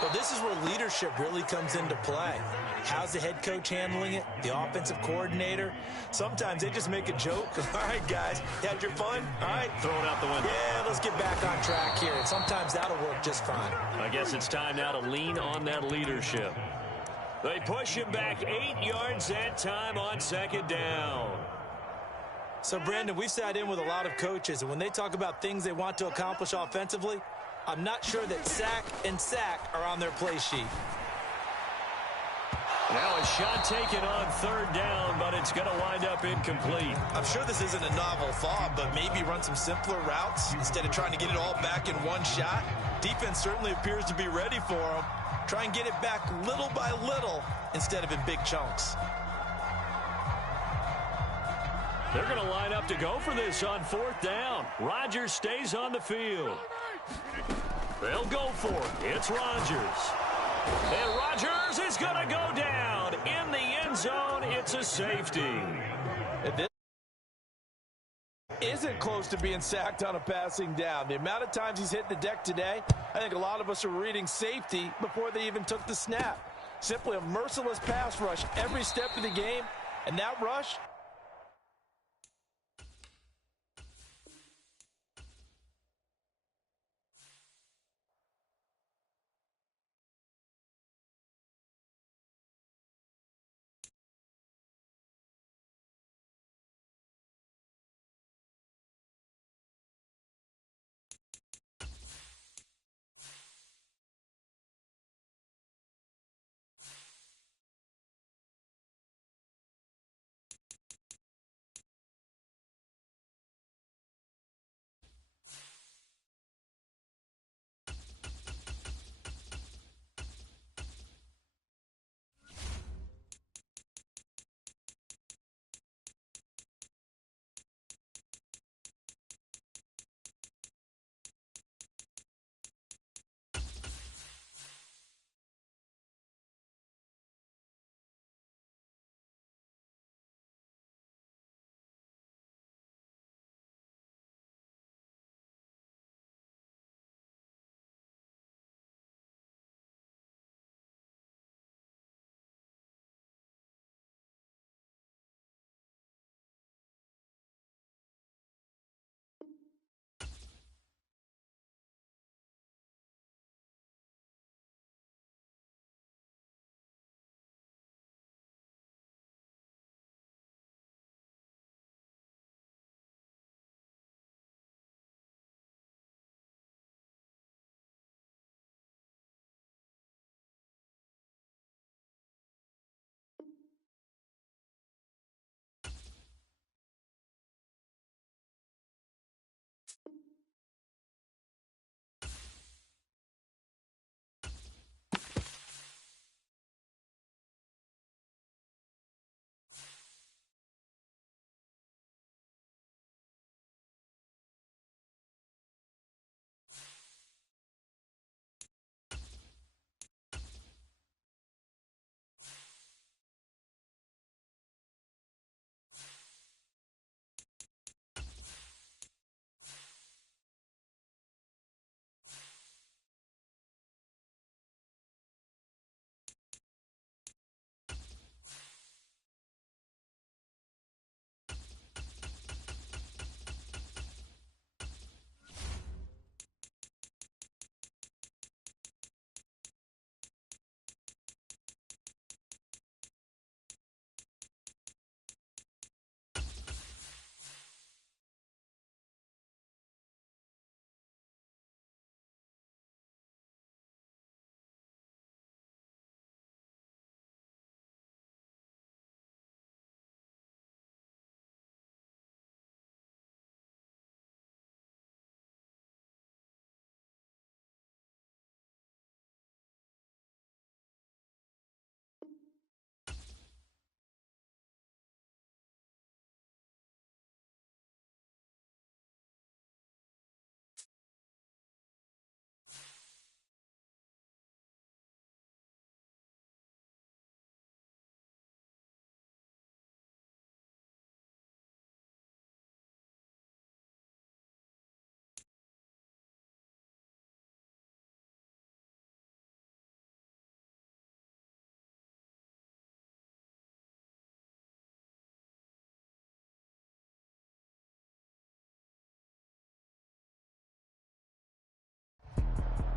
Well, this is where leadership really comes into play. How's the head coach handling it? The offensive coordinator? Sometimes they just make a joke. All right, guys, you had your fun? All right. Throw it out the window. Yeah, let's get back on track here. And sometimes that'll work just fine. I guess it's time now to lean on that leadership. They push him back 8 yards that time on second down. So, Brandon, we've sat in with a lot of coaches, and when they talk about things they want to accomplish offensively, I'm not sure that sack and sack are on their play sheet. Now a shot taken on third down, but it's going to wind up incomplete. I'm sure this isn't a novel thought, but maybe run some simpler routes instead of trying to get it all back in one shot. Defense certainly appears to be ready for them. Try and get it back little by little instead of in big chunks. They're going to line up to go for this on fourth down. Rodgers stays on the field. They'll go for it. It's Rodgers. And Rodgers is going to go down in the end zone. It's a safety. This isn't close to being sacked on a passing down. The amount of times he's hit the deck today, I think a lot of us are reading safety before they even took the snap. Simply a merciless pass rush every step of the game, and that rush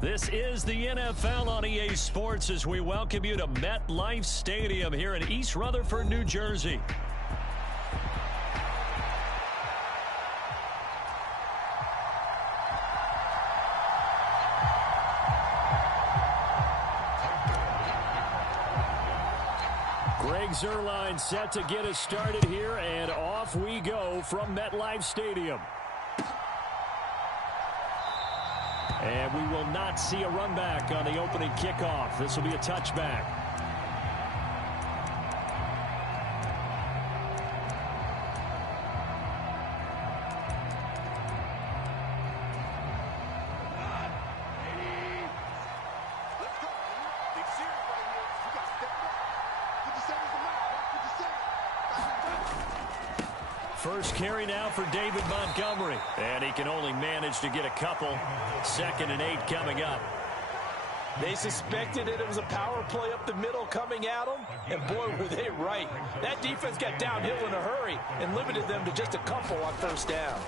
This is the NFL on EA Sports as we welcome you to MetLife Stadium here in East Rutherford, New Jersey. Greg Zuerlein set to get us started here, and off we go from MetLife Stadium. And we will not see a run back on the opening kickoff. This will be a touchback. First carry now for David Montgomery. And he can only manage to get a couple. 2nd and 8 coming up. They suspected it was a power play up the middle coming at them. And boy, were they right. That defense got downhill in a hurry and limited them to just a couple on first down.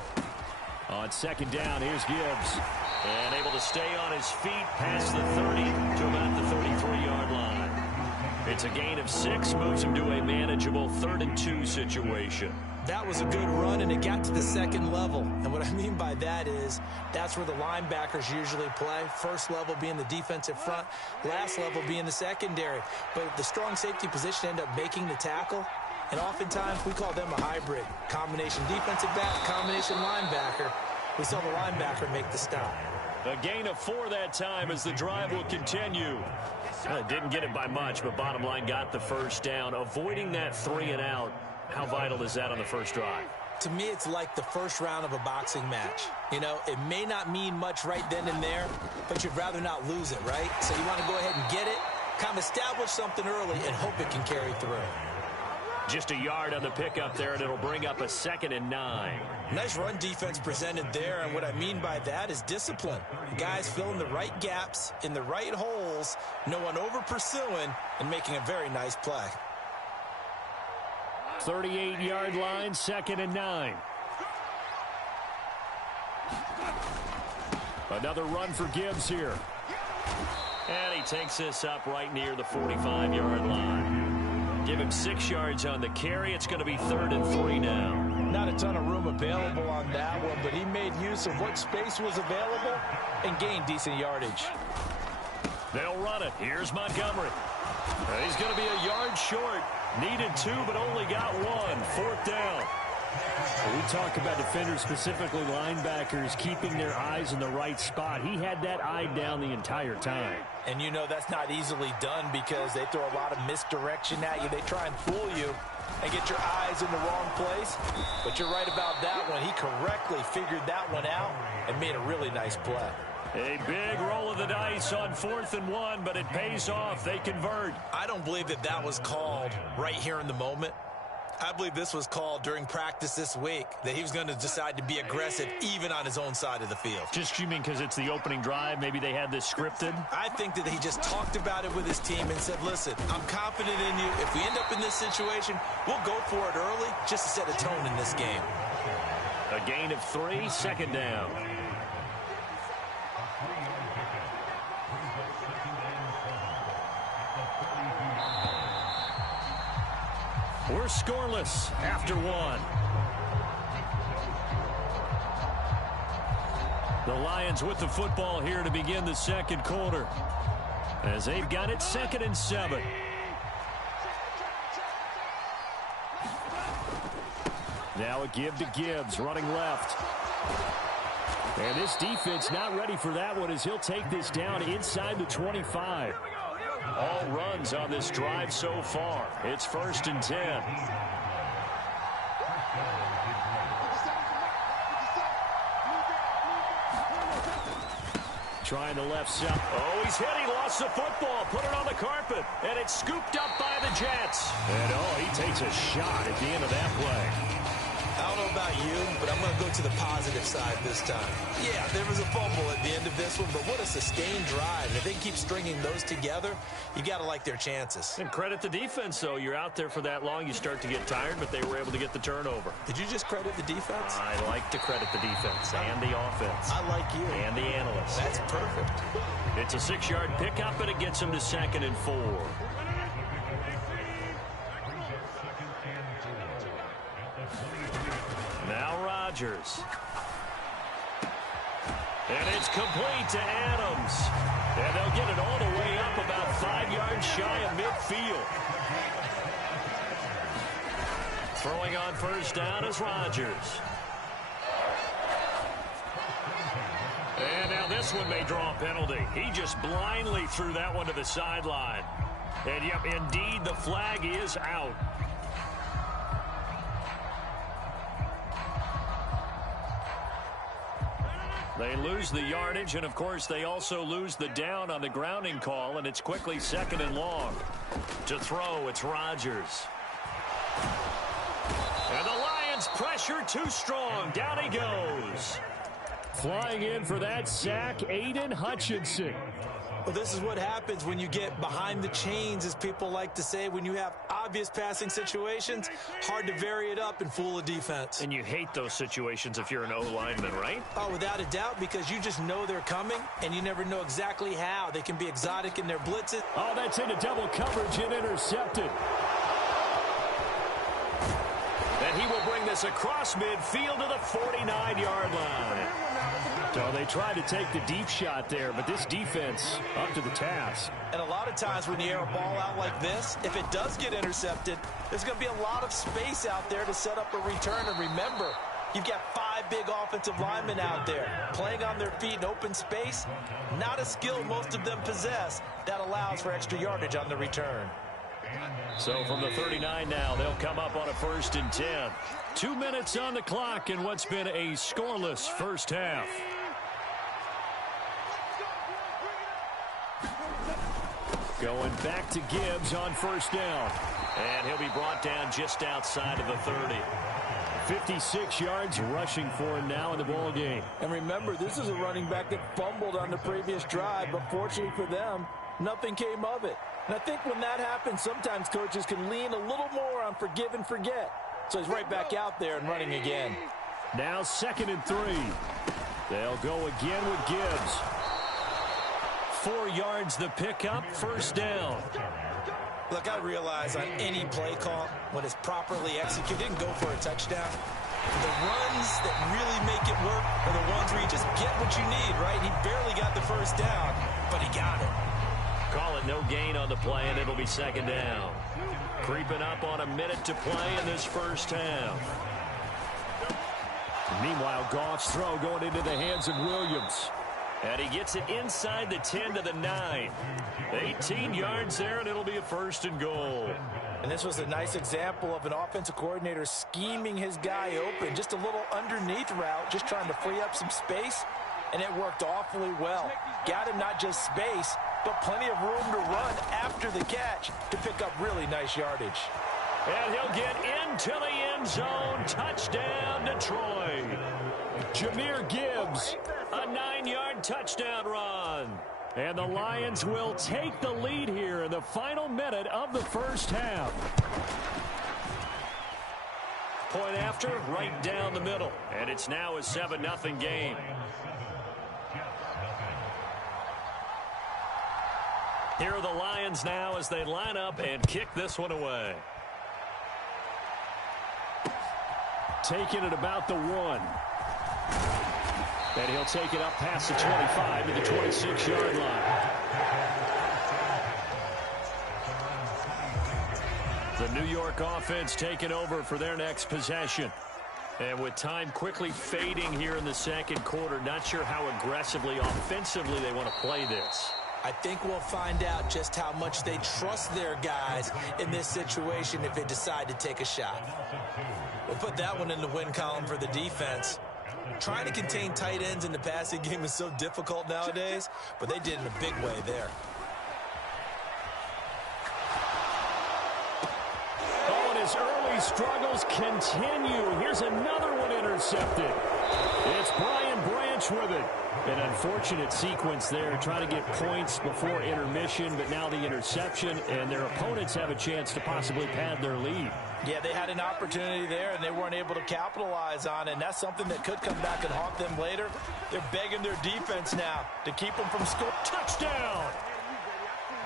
On 2nd down, here's Gibbs. And able to stay on his feet past the 30 to about the 33-yard line. It's a gain of 6, moves him to a manageable 3rd and 2 situation. That was a good run, and it got to the 2nd level. And what I mean by that is that's where the linebackers usually play. First level being the defensive front, last level being the secondary. But the strong safety position ended up making the tackle. And oftentimes we call them a hybrid. Combination defensive back, combination linebacker. We saw the linebacker make the stop. A gain of 4 that time as the drive will continue. Didn't get it by much, but bottom line got the first down. Avoiding that 3 and out. How vital is that on the first drive? To me, it's like the first round of a boxing match. You know, it may not mean much right then and there, but you'd rather not lose it, right? So you want to go ahead and get it, kind of establish something early, and hope it can carry through. Just a yard on the pickup there, and it'll bring up a 2nd and 9. Nice run defense presented there, and what I mean by that is discipline. Guys filling the right gaps in the right holes, no one over-pursuing, and making a very nice play. 38-yard line, 2nd and 9. Another run for Gibbs here. And he takes this up right near the 45-yard line. Give him 6 yards on the carry. It's going to be 3rd and 3 now. Not a ton of room available on that one, but he made use of what space was available and gained decent yardage. They'll run it. Here's Montgomery. He's going to be a yard short. Needed 2, but only got 1. 4th down. We talk about defenders, specifically linebackers, keeping their eyes in the right spot. He had that eye down the entire time. And you know that's not easily done because they throw a lot of misdirection at you. They try and fool you and get your eyes in the wrong place. But you're right about that one. He correctly figured that one out and made a really nice play. A big roll of the dice on 4th and 1, but it pays off. They convert. I don't believe that that was called right here in the moment. I believe this was called during practice this week, that he was going to decide to be aggressive even on his own side of the field. Just you mean because it's the opening drive? Maybe they had this scripted? I think that he just talked about it with his team and said, listen, I'm confident in you. If we end up in this situation, we'll go for it early just to set a tone in this game. A gain of 3, 2nd down. We're scoreless after 1. The Lions with the football here to begin the 2nd quarter. As they've got it 2nd and 7. Now a give to Gibbs, running left. And this defense not ready for that one as he'll take this down inside the 25. All runs on this drive so far. It's 1st and 10. Trying the left side. Oh, he's hit. He lost the football. Put it on the carpet. And it's scooped up by the Jets. And, oh, he takes a shot at the end of that play. I don't know about you, but I'm going to go to the positive side this time. Yeah, there was a fumble at the end of this one, but what a sustained drive. And if they keep stringing those together, you got to like their chances. And credit the defense, though. You're out there for that long, you start to get tired, but they were able to get the turnover. Did you just credit the defense? I like to credit the defense and the offense. I like you. And the analysts. That's perfect. It's a 6-yard pickup, and it gets them to 2nd and 4. Now Rodgers. And it's complete to Adams. And they'll get it all the way up about 5 yards shy of midfield. Throwing on first down is Rodgers. And now this one may draw a penalty. He just blindly threw that one to the sideline. And, yep, indeed, the flag is out. They lose the yardage, and, of course, they also lose the down on the grounding call, and it's quickly 2nd and long. To throw, it's Rodgers. And the Lions pressure too strong. Down he goes. Flying in for that sack, Aiden Hutchinson. Well, this is what happens when you get behind the chains, as people like to say. When you have obvious passing situations, hard to vary it up and fool a defense. And you hate those situations if you're an O-lineman, right? Oh, without a doubt, because you just know they're coming, and you never know exactly how. They can be exotic in their blitzes. Oh, that's into double coverage and intercepted. And he will bring this across midfield to the 49-yard line. So they tried to take the deep shot there, but this defense up to the task. And a lot of times when you air a ball out like this, if it does get intercepted, there's going to be a lot of space out there to set up a return. And remember, you've got 5 big offensive linemen out there playing on their feet in open space. Not a skill most of them possess that allows for extra yardage on the return. So from the 39 now, they'll come up on a 1st and 10. 2 minutes on the clock in what's been a scoreless first half. Going back to Gibbs on first down. And he'll be brought down just outside of the 30. 56 yards rushing for him now in the ball game. And remember, this is a running back that fumbled on the previous drive, but fortunately for them, nothing came of it. And I think when that happens, sometimes coaches can lean a little more on forgive and forget. So he's right back out there and running again. Now 2nd and 3. They'll go again with Gibbs. 4 yards the pickup, first down. Look, I realize on any play call, when it's properly executed and go for a touchdown, the runs that really make it work are the ones where you just get what you need, right? He barely got the first down, but he got it. Call it no gain on the play, and it'll be 2nd down. Creeping up on a minute to play in this first half. Meanwhile, Goff's throw going into the hands of Williams. And he gets it inside the 10 to the 9. 18 yards there, and it'll be a 1st and goal. And this was a nice example of an offensive coordinator scheming his guy open. Just a little underneath route, just trying to free up some space, and it worked awfully well. Got him not just space, but plenty of room to run after the catch to pick up really nice yardage. And he'll get into the end zone. Touchdown, Detroit. Jahmyr Gibbs. A 9-yard touchdown run. And the Lions will take the lead here in the final minute of the first half. Point after, right down the middle. And it's now a 7-0 game. Here are the Lions now as they line up and kick this one away. Taking it about the 1. And he'll take it up past the 25 to the 26-yard line. The New York offense taking over for their next possession. And with time quickly fading here in the second quarter, not sure how aggressively, offensively they want to play this. I think we'll find out just how much they trust their guys in this situation if they decide to take a shot. We'll put that one in the win column for the defense. Trying to contain tight ends in the passing game is so difficult nowadays, but they did in a big way there. Oh, and his early struggles continue. Here's another one intercepted. It's Brian Branch with it. An unfortunate sequence there, trying to get points before intermission, but now the interception, and their opponents have a chance to possibly pad their lead. Yeah, they had an opportunity there, and they weren't able to capitalize on it, and that's something that could come back and haunt them later. They're begging their defense now to keep them from scoring. Touchdown!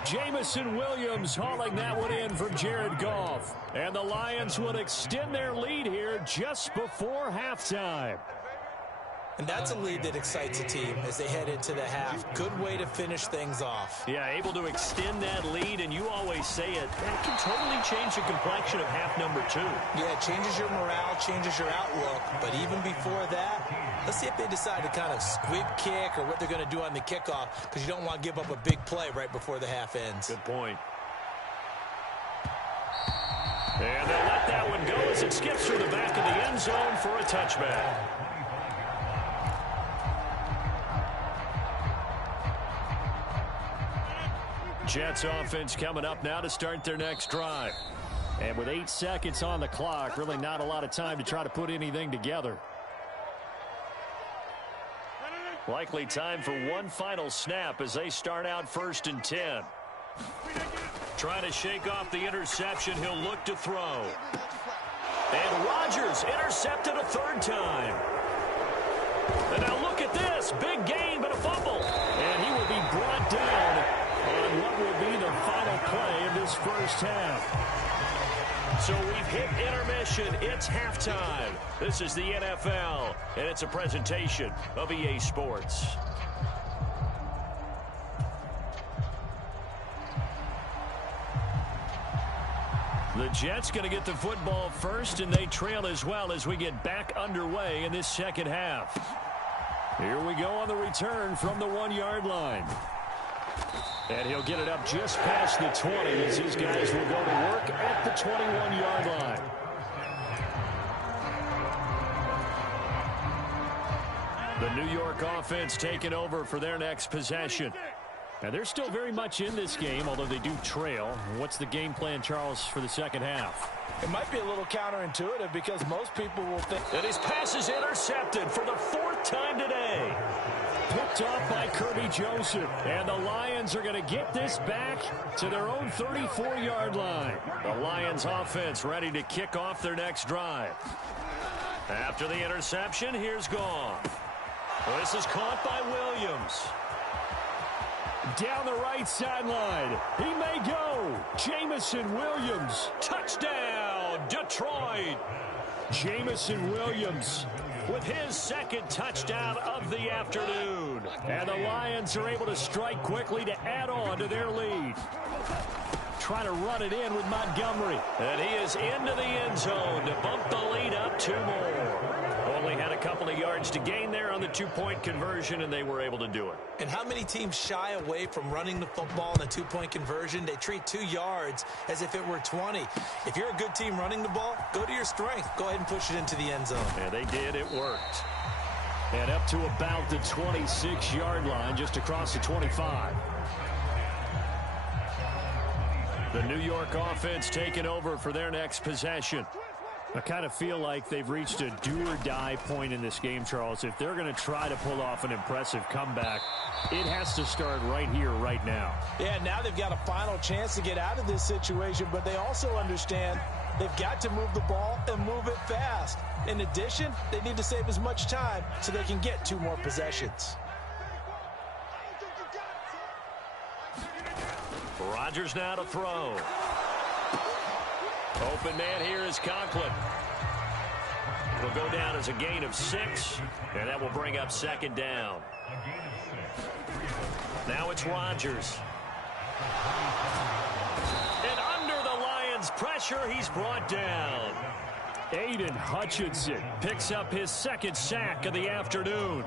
Jamison Williams hauling that one in from Jared Goff. And the Lions would extend their lead here just before halftime. And that's a lead that excites a team as they head into the half. Good way to finish things off. Yeah, able to extend that lead, and you always say it, that can totally change the complexion of half number 2. Yeah, it changes your morale, changes your outlook. But even before that, let's see if they decide to kind of squib kick or what they're going to do on the kickoff, because you don't want to give up a big play right before the half ends. Good point. And they'll let that one go as it skips through the back of the end zone for a touchback. Jets offense coming up now to start their next drive. And with 8 seconds on the clock, really not a lot of time to try to put anything together. Likely time for one final snap as they start out 1st and 10. Trying to shake off the interception. He'll look to throw. And Rodgers intercepted a 3rd time. And now look at this. Big gain, but a fumble. And he will be brought down on what will be the final play of this first half. So we've hit intermission. It's halftime. This is the NFL, and it's a presentation of EA Sports. The Jets going to get the football first, and they trail as well as we get back underway in this second half. Here we go on the return from the 1-yard line. And he'll get it up just past the 20 as his guys will go to work at the 21-yard line. The New York offense taking over for their next possession. Now, they're still very much in this game, although they do trail. What's the game plan, Charles, for the second half? It might be a little counterintuitive because most people will think that his pass is intercepted for the 4th time today. Picked off by Kirby Joseph. And the Lions are going to get this back to their own 34-yard line. The Lions offense ready to kick off their next drive. After the interception, here's Goff. This is caught by Williams. Down the right sideline. He may go. Jamison Williams. Touchdown, Detroit. Jamison Williams with his 2nd touchdown of the afternoon. And the Lions are able to strike quickly to add on to their lead. Trying to run it in with Montgomery. And he is into the end zone to bump the lead up 2 more. Only had a couple of yards to gain there on the 2-point conversion, and they were able to do it. And how many teams shy away from running the football in a 2-point conversion? They treat 2 yards as if it were 20. If you're a good team running the ball, go to your strength. Go ahead and push it into the end zone. Yeah, they did. It worked. And up to about the 26-yard line, just across the 25. The New York offense taking over for their next possession. I kind of feel like they've reached a do-or-die point in this game, Charles. If they're going to try to pull off an impressive comeback, it has to start right here, right now. Yeah, now they've got a final chance to get out of this situation, but they also understand they've got to move the ball and move it fast. In addition, they need to save as much time so they can get 2 more possessions. Rodgers now to throw. Open man here is Conklin. It'll go down as a gain of 6, and that will bring up 2nd down. Now it's Rodgers. And under the Lions' pressure, he's brought down. Aiden Hutchinson picks up his 2nd sack of the afternoon.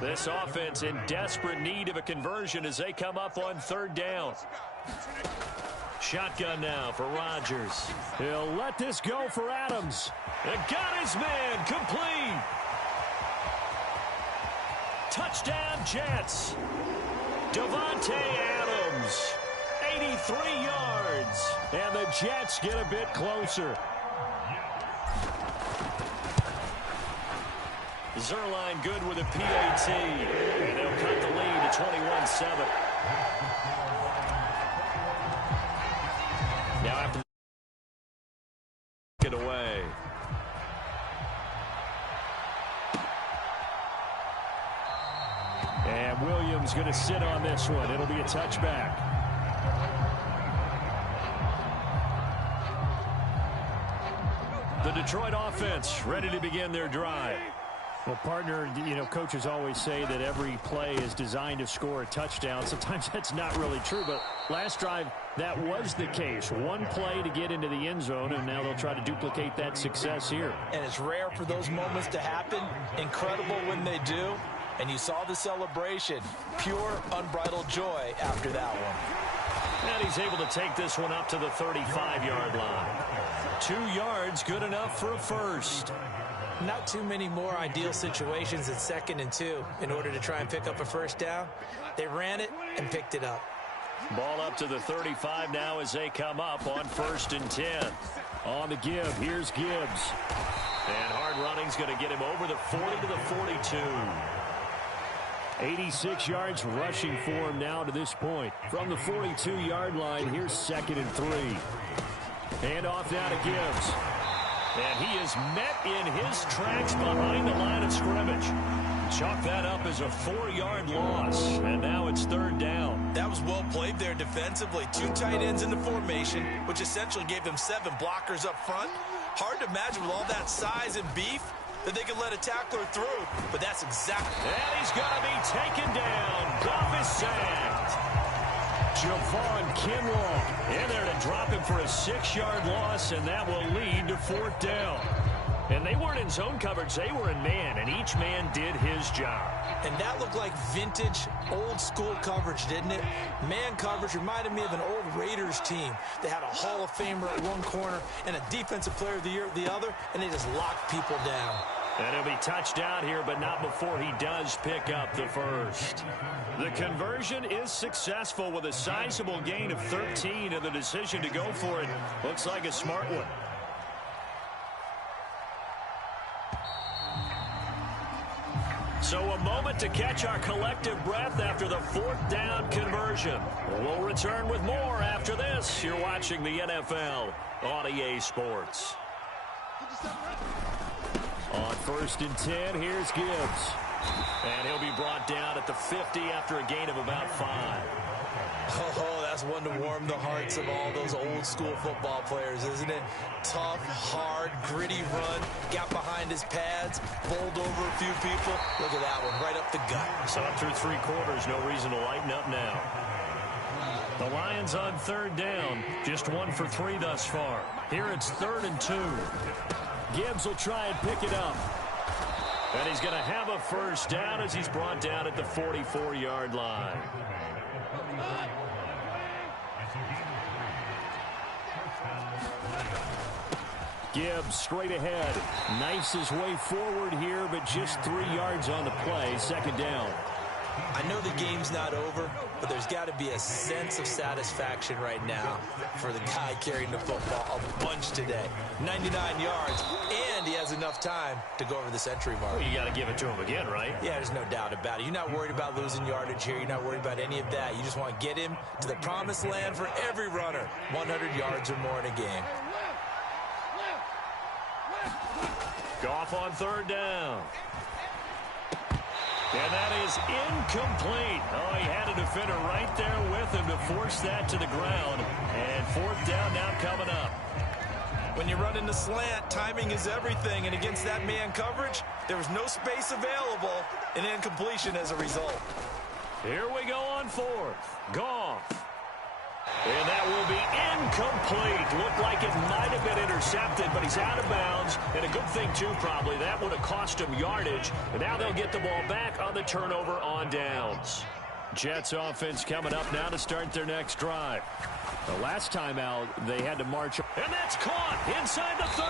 This offense in desperate need of a conversion as they come up on 3rd down. Shotgun now for Rodgers. He'll let this go for Adams. And got his man complete. Touchdown Jets. Davante Adams. 83 yards. And the Jets get a bit closer. Zerline good with a PAT. And they'll cut the lead to 21-7. Now after it away. And Williams going to sit on this one. It'll be a touchback. The Detroit offense ready to begin their drive. Well, partner, coaches always say that every play is designed to score a touchdown. Sometimes that's not really true, but last drive, that was the case. One play to get into the end zone, and now they'll try to duplicate that success here. And it's rare for those moments to happen. Incredible when they do. And you saw the celebration. Pure, unbridled joy after that one. And he's able to take this one up to the 35-yard line. 2 yards, good enough for a first. Not too many more ideal situations at 2nd and 2 in order to try and pick up a first down. They ran it and picked it up. Ball up to the 35 now as they come up on 1st and 10. On the give, here's Gibbs. And hard running's going to get him over the 40 to the 42. 86 yards rushing for him now to this point. From the 42-yard line, here's 2nd and 3. Hand off now to Gibbs. And he is met in his tracks behind the line of scrimmage. Chalk that up as a 4-yard loss. And now it's 3rd down. That was well played there defensively. 2 tight ends in the formation, which essentially gave them 7 blockers up front. Hard to imagine with all that size and beef that they could let a tackler through. But that's exactly. And he's going to be taken down. Goff is sacked. Javon Kinlaw in there to drop him for a 6-yard loss, and that will lead to 4th down. And they weren't in zone coverage. They were in man, and each man did his job. And that looked like vintage, old-school coverage, didn't it? Man coverage reminded me of an old Raiders team. They had a Hall of Famer at one corner and a Defensive Player of the Year at the other, and they just locked people down. And he'll be touched down here, but not before he does pick up the first. The conversion is successful with a sizable gain of 13, and the decision to go for it looks like a smart one. So a moment to catch our collective breath after the 4th down conversion. We'll return with more after this. You're watching the NFL on EA Sports. On 1st and 10, here's Gibbs. And he'll be brought down at the 50 after a gain of about 5. Oh, that's one to warm the hearts of all those old-school football players, isn't it? Tough, hard, gritty run, got behind his pads, bowled over a few people. Look at that one, right up the gut. So up through 3 quarters, no reason to lighten up now. The Lions on 3rd down, just 1 for 3 thus far. Here it's 3rd and 2. Gibbs will try and pick it up. And he's going to have a first down as he's brought down at the 44-yard line. Gibbs straight ahead. Knifes his way forward here, but just 3 yards on the play. 2nd down. I know the game's not over, but there's got to be a sense of satisfaction right now for the guy carrying the football a bunch today. 99 yards, and he has enough time to go over the century mark. Well, you got to give it to him again, right? Yeah, there's no doubt about it. You're not worried about losing yardage here. You're not worried about any of that. You just want to get him to the promised land for every runner. 100 yards or more in a game. Goff on 3rd down. And that is incomplete. Oh, he had a defender right there with him to force that to the ground. And 4th down now coming up. When you run in the slant, timing is everything. And against that man coverage, there was no space available, and incompletion as a result. Here we go on 4th. Goff. And that will be incomplete. Looked like it might have been intercepted, but he's out of bounds. And a good thing, too, probably. That would have cost him yardage. And now they'll get the ball back on the turnover on downs. Jets offense coming up now to start their next drive. The last time out, they had to march. And that's caught inside the 30.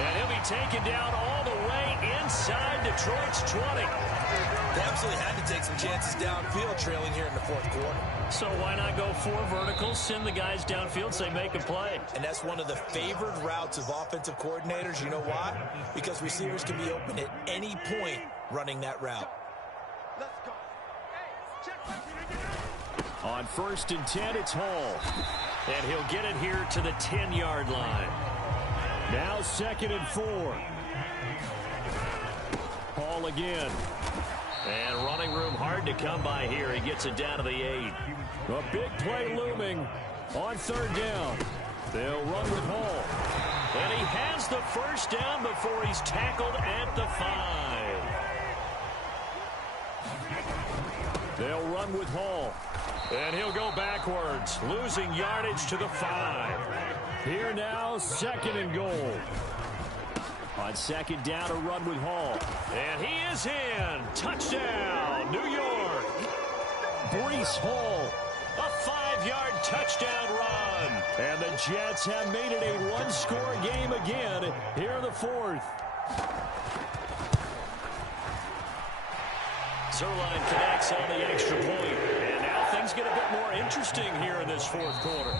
And he'll be taken down all the way inside Detroit's 20. They absolutely had to take some chances downfield trailing here in the fourth quarter. So why not go 4 verticals, send the guys downfield, say make a play? And that's one of the favored routes of offensive coordinators. You know why? Because receivers can be open at any point running that route. On 1st and 10, it's Hall. And he'll get it here to the 10-yard line. Now 2nd and 4. Hall again. And running room hard to come by here. He gets it down to the 8. A big play looming on 3rd down. They'll run with Hall. And he has the first down before he's tackled at the 5. They'll run with Hall. And he'll go backwards, losing yardage to the 5. Here now, 2nd and goal. On 2nd down, a run with Hall. And he is in. Touchdown, New York. Breece Hall, a 5-yard touchdown run. And the Jets have made it a 1-score game again here in the 4th. Zerline connects on the extra point. And now things get a bit more interesting here in this 4th quarter.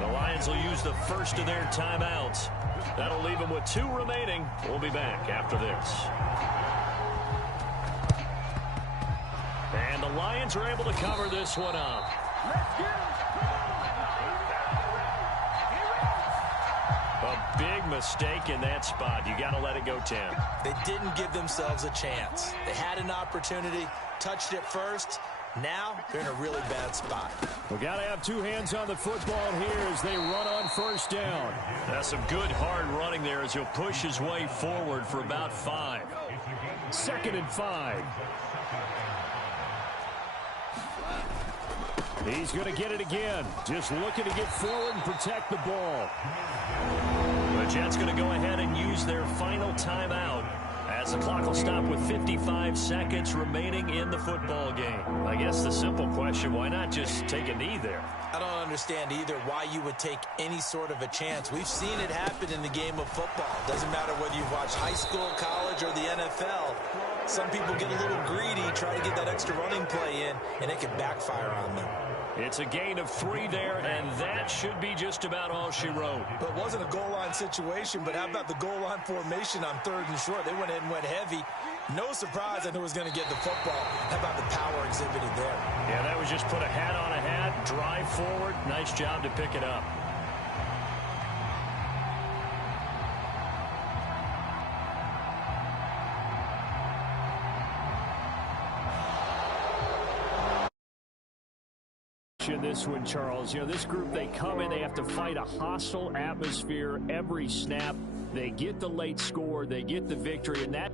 The Lions will use the first of their timeouts. That'll leave them with 2 remaining. We'll be back after this. And the Lions are able to cover this one up. A big mistake in that spot. You got to let it go, Tim. They didn't give themselves a chance. They had an opportunity, touched it first. Now they're in a really bad spot. We got to have 2 hands on the football here as they run on 1st down. That's some good hard running there as he'll push his way forward for about 5. 2nd and 5. He's going to get it again. Just looking to get forward and protect the ball. The Jets going to go ahead and use their final timeout as the clock will stop with 55 seconds remaining in the football game. I guess the simple question, why not just take a knee there? I don't understand either why you would take any sort of a chance. We've seen it happen in the game of football. Doesn't matter whether you've watched high school, college, or the NFL. Some people get a little greedy, try to get that extra running play in, and it can backfire on them. It's a gain of 3 there, and that should be just about all she wrote. But it wasn't a goal line situation, but how about the goal line formation on 3rd and short? They went in and went heavy. No surprise I knew it was going to get the football. How about the power exhibited there? Yeah, that was just put a hat on a hat, drive forward. Nice job to pick it up. In this one, Charles, you know, this group, they come in, they have to fight a hostile atmosphere every snap. They get the late score, they get the victory, and that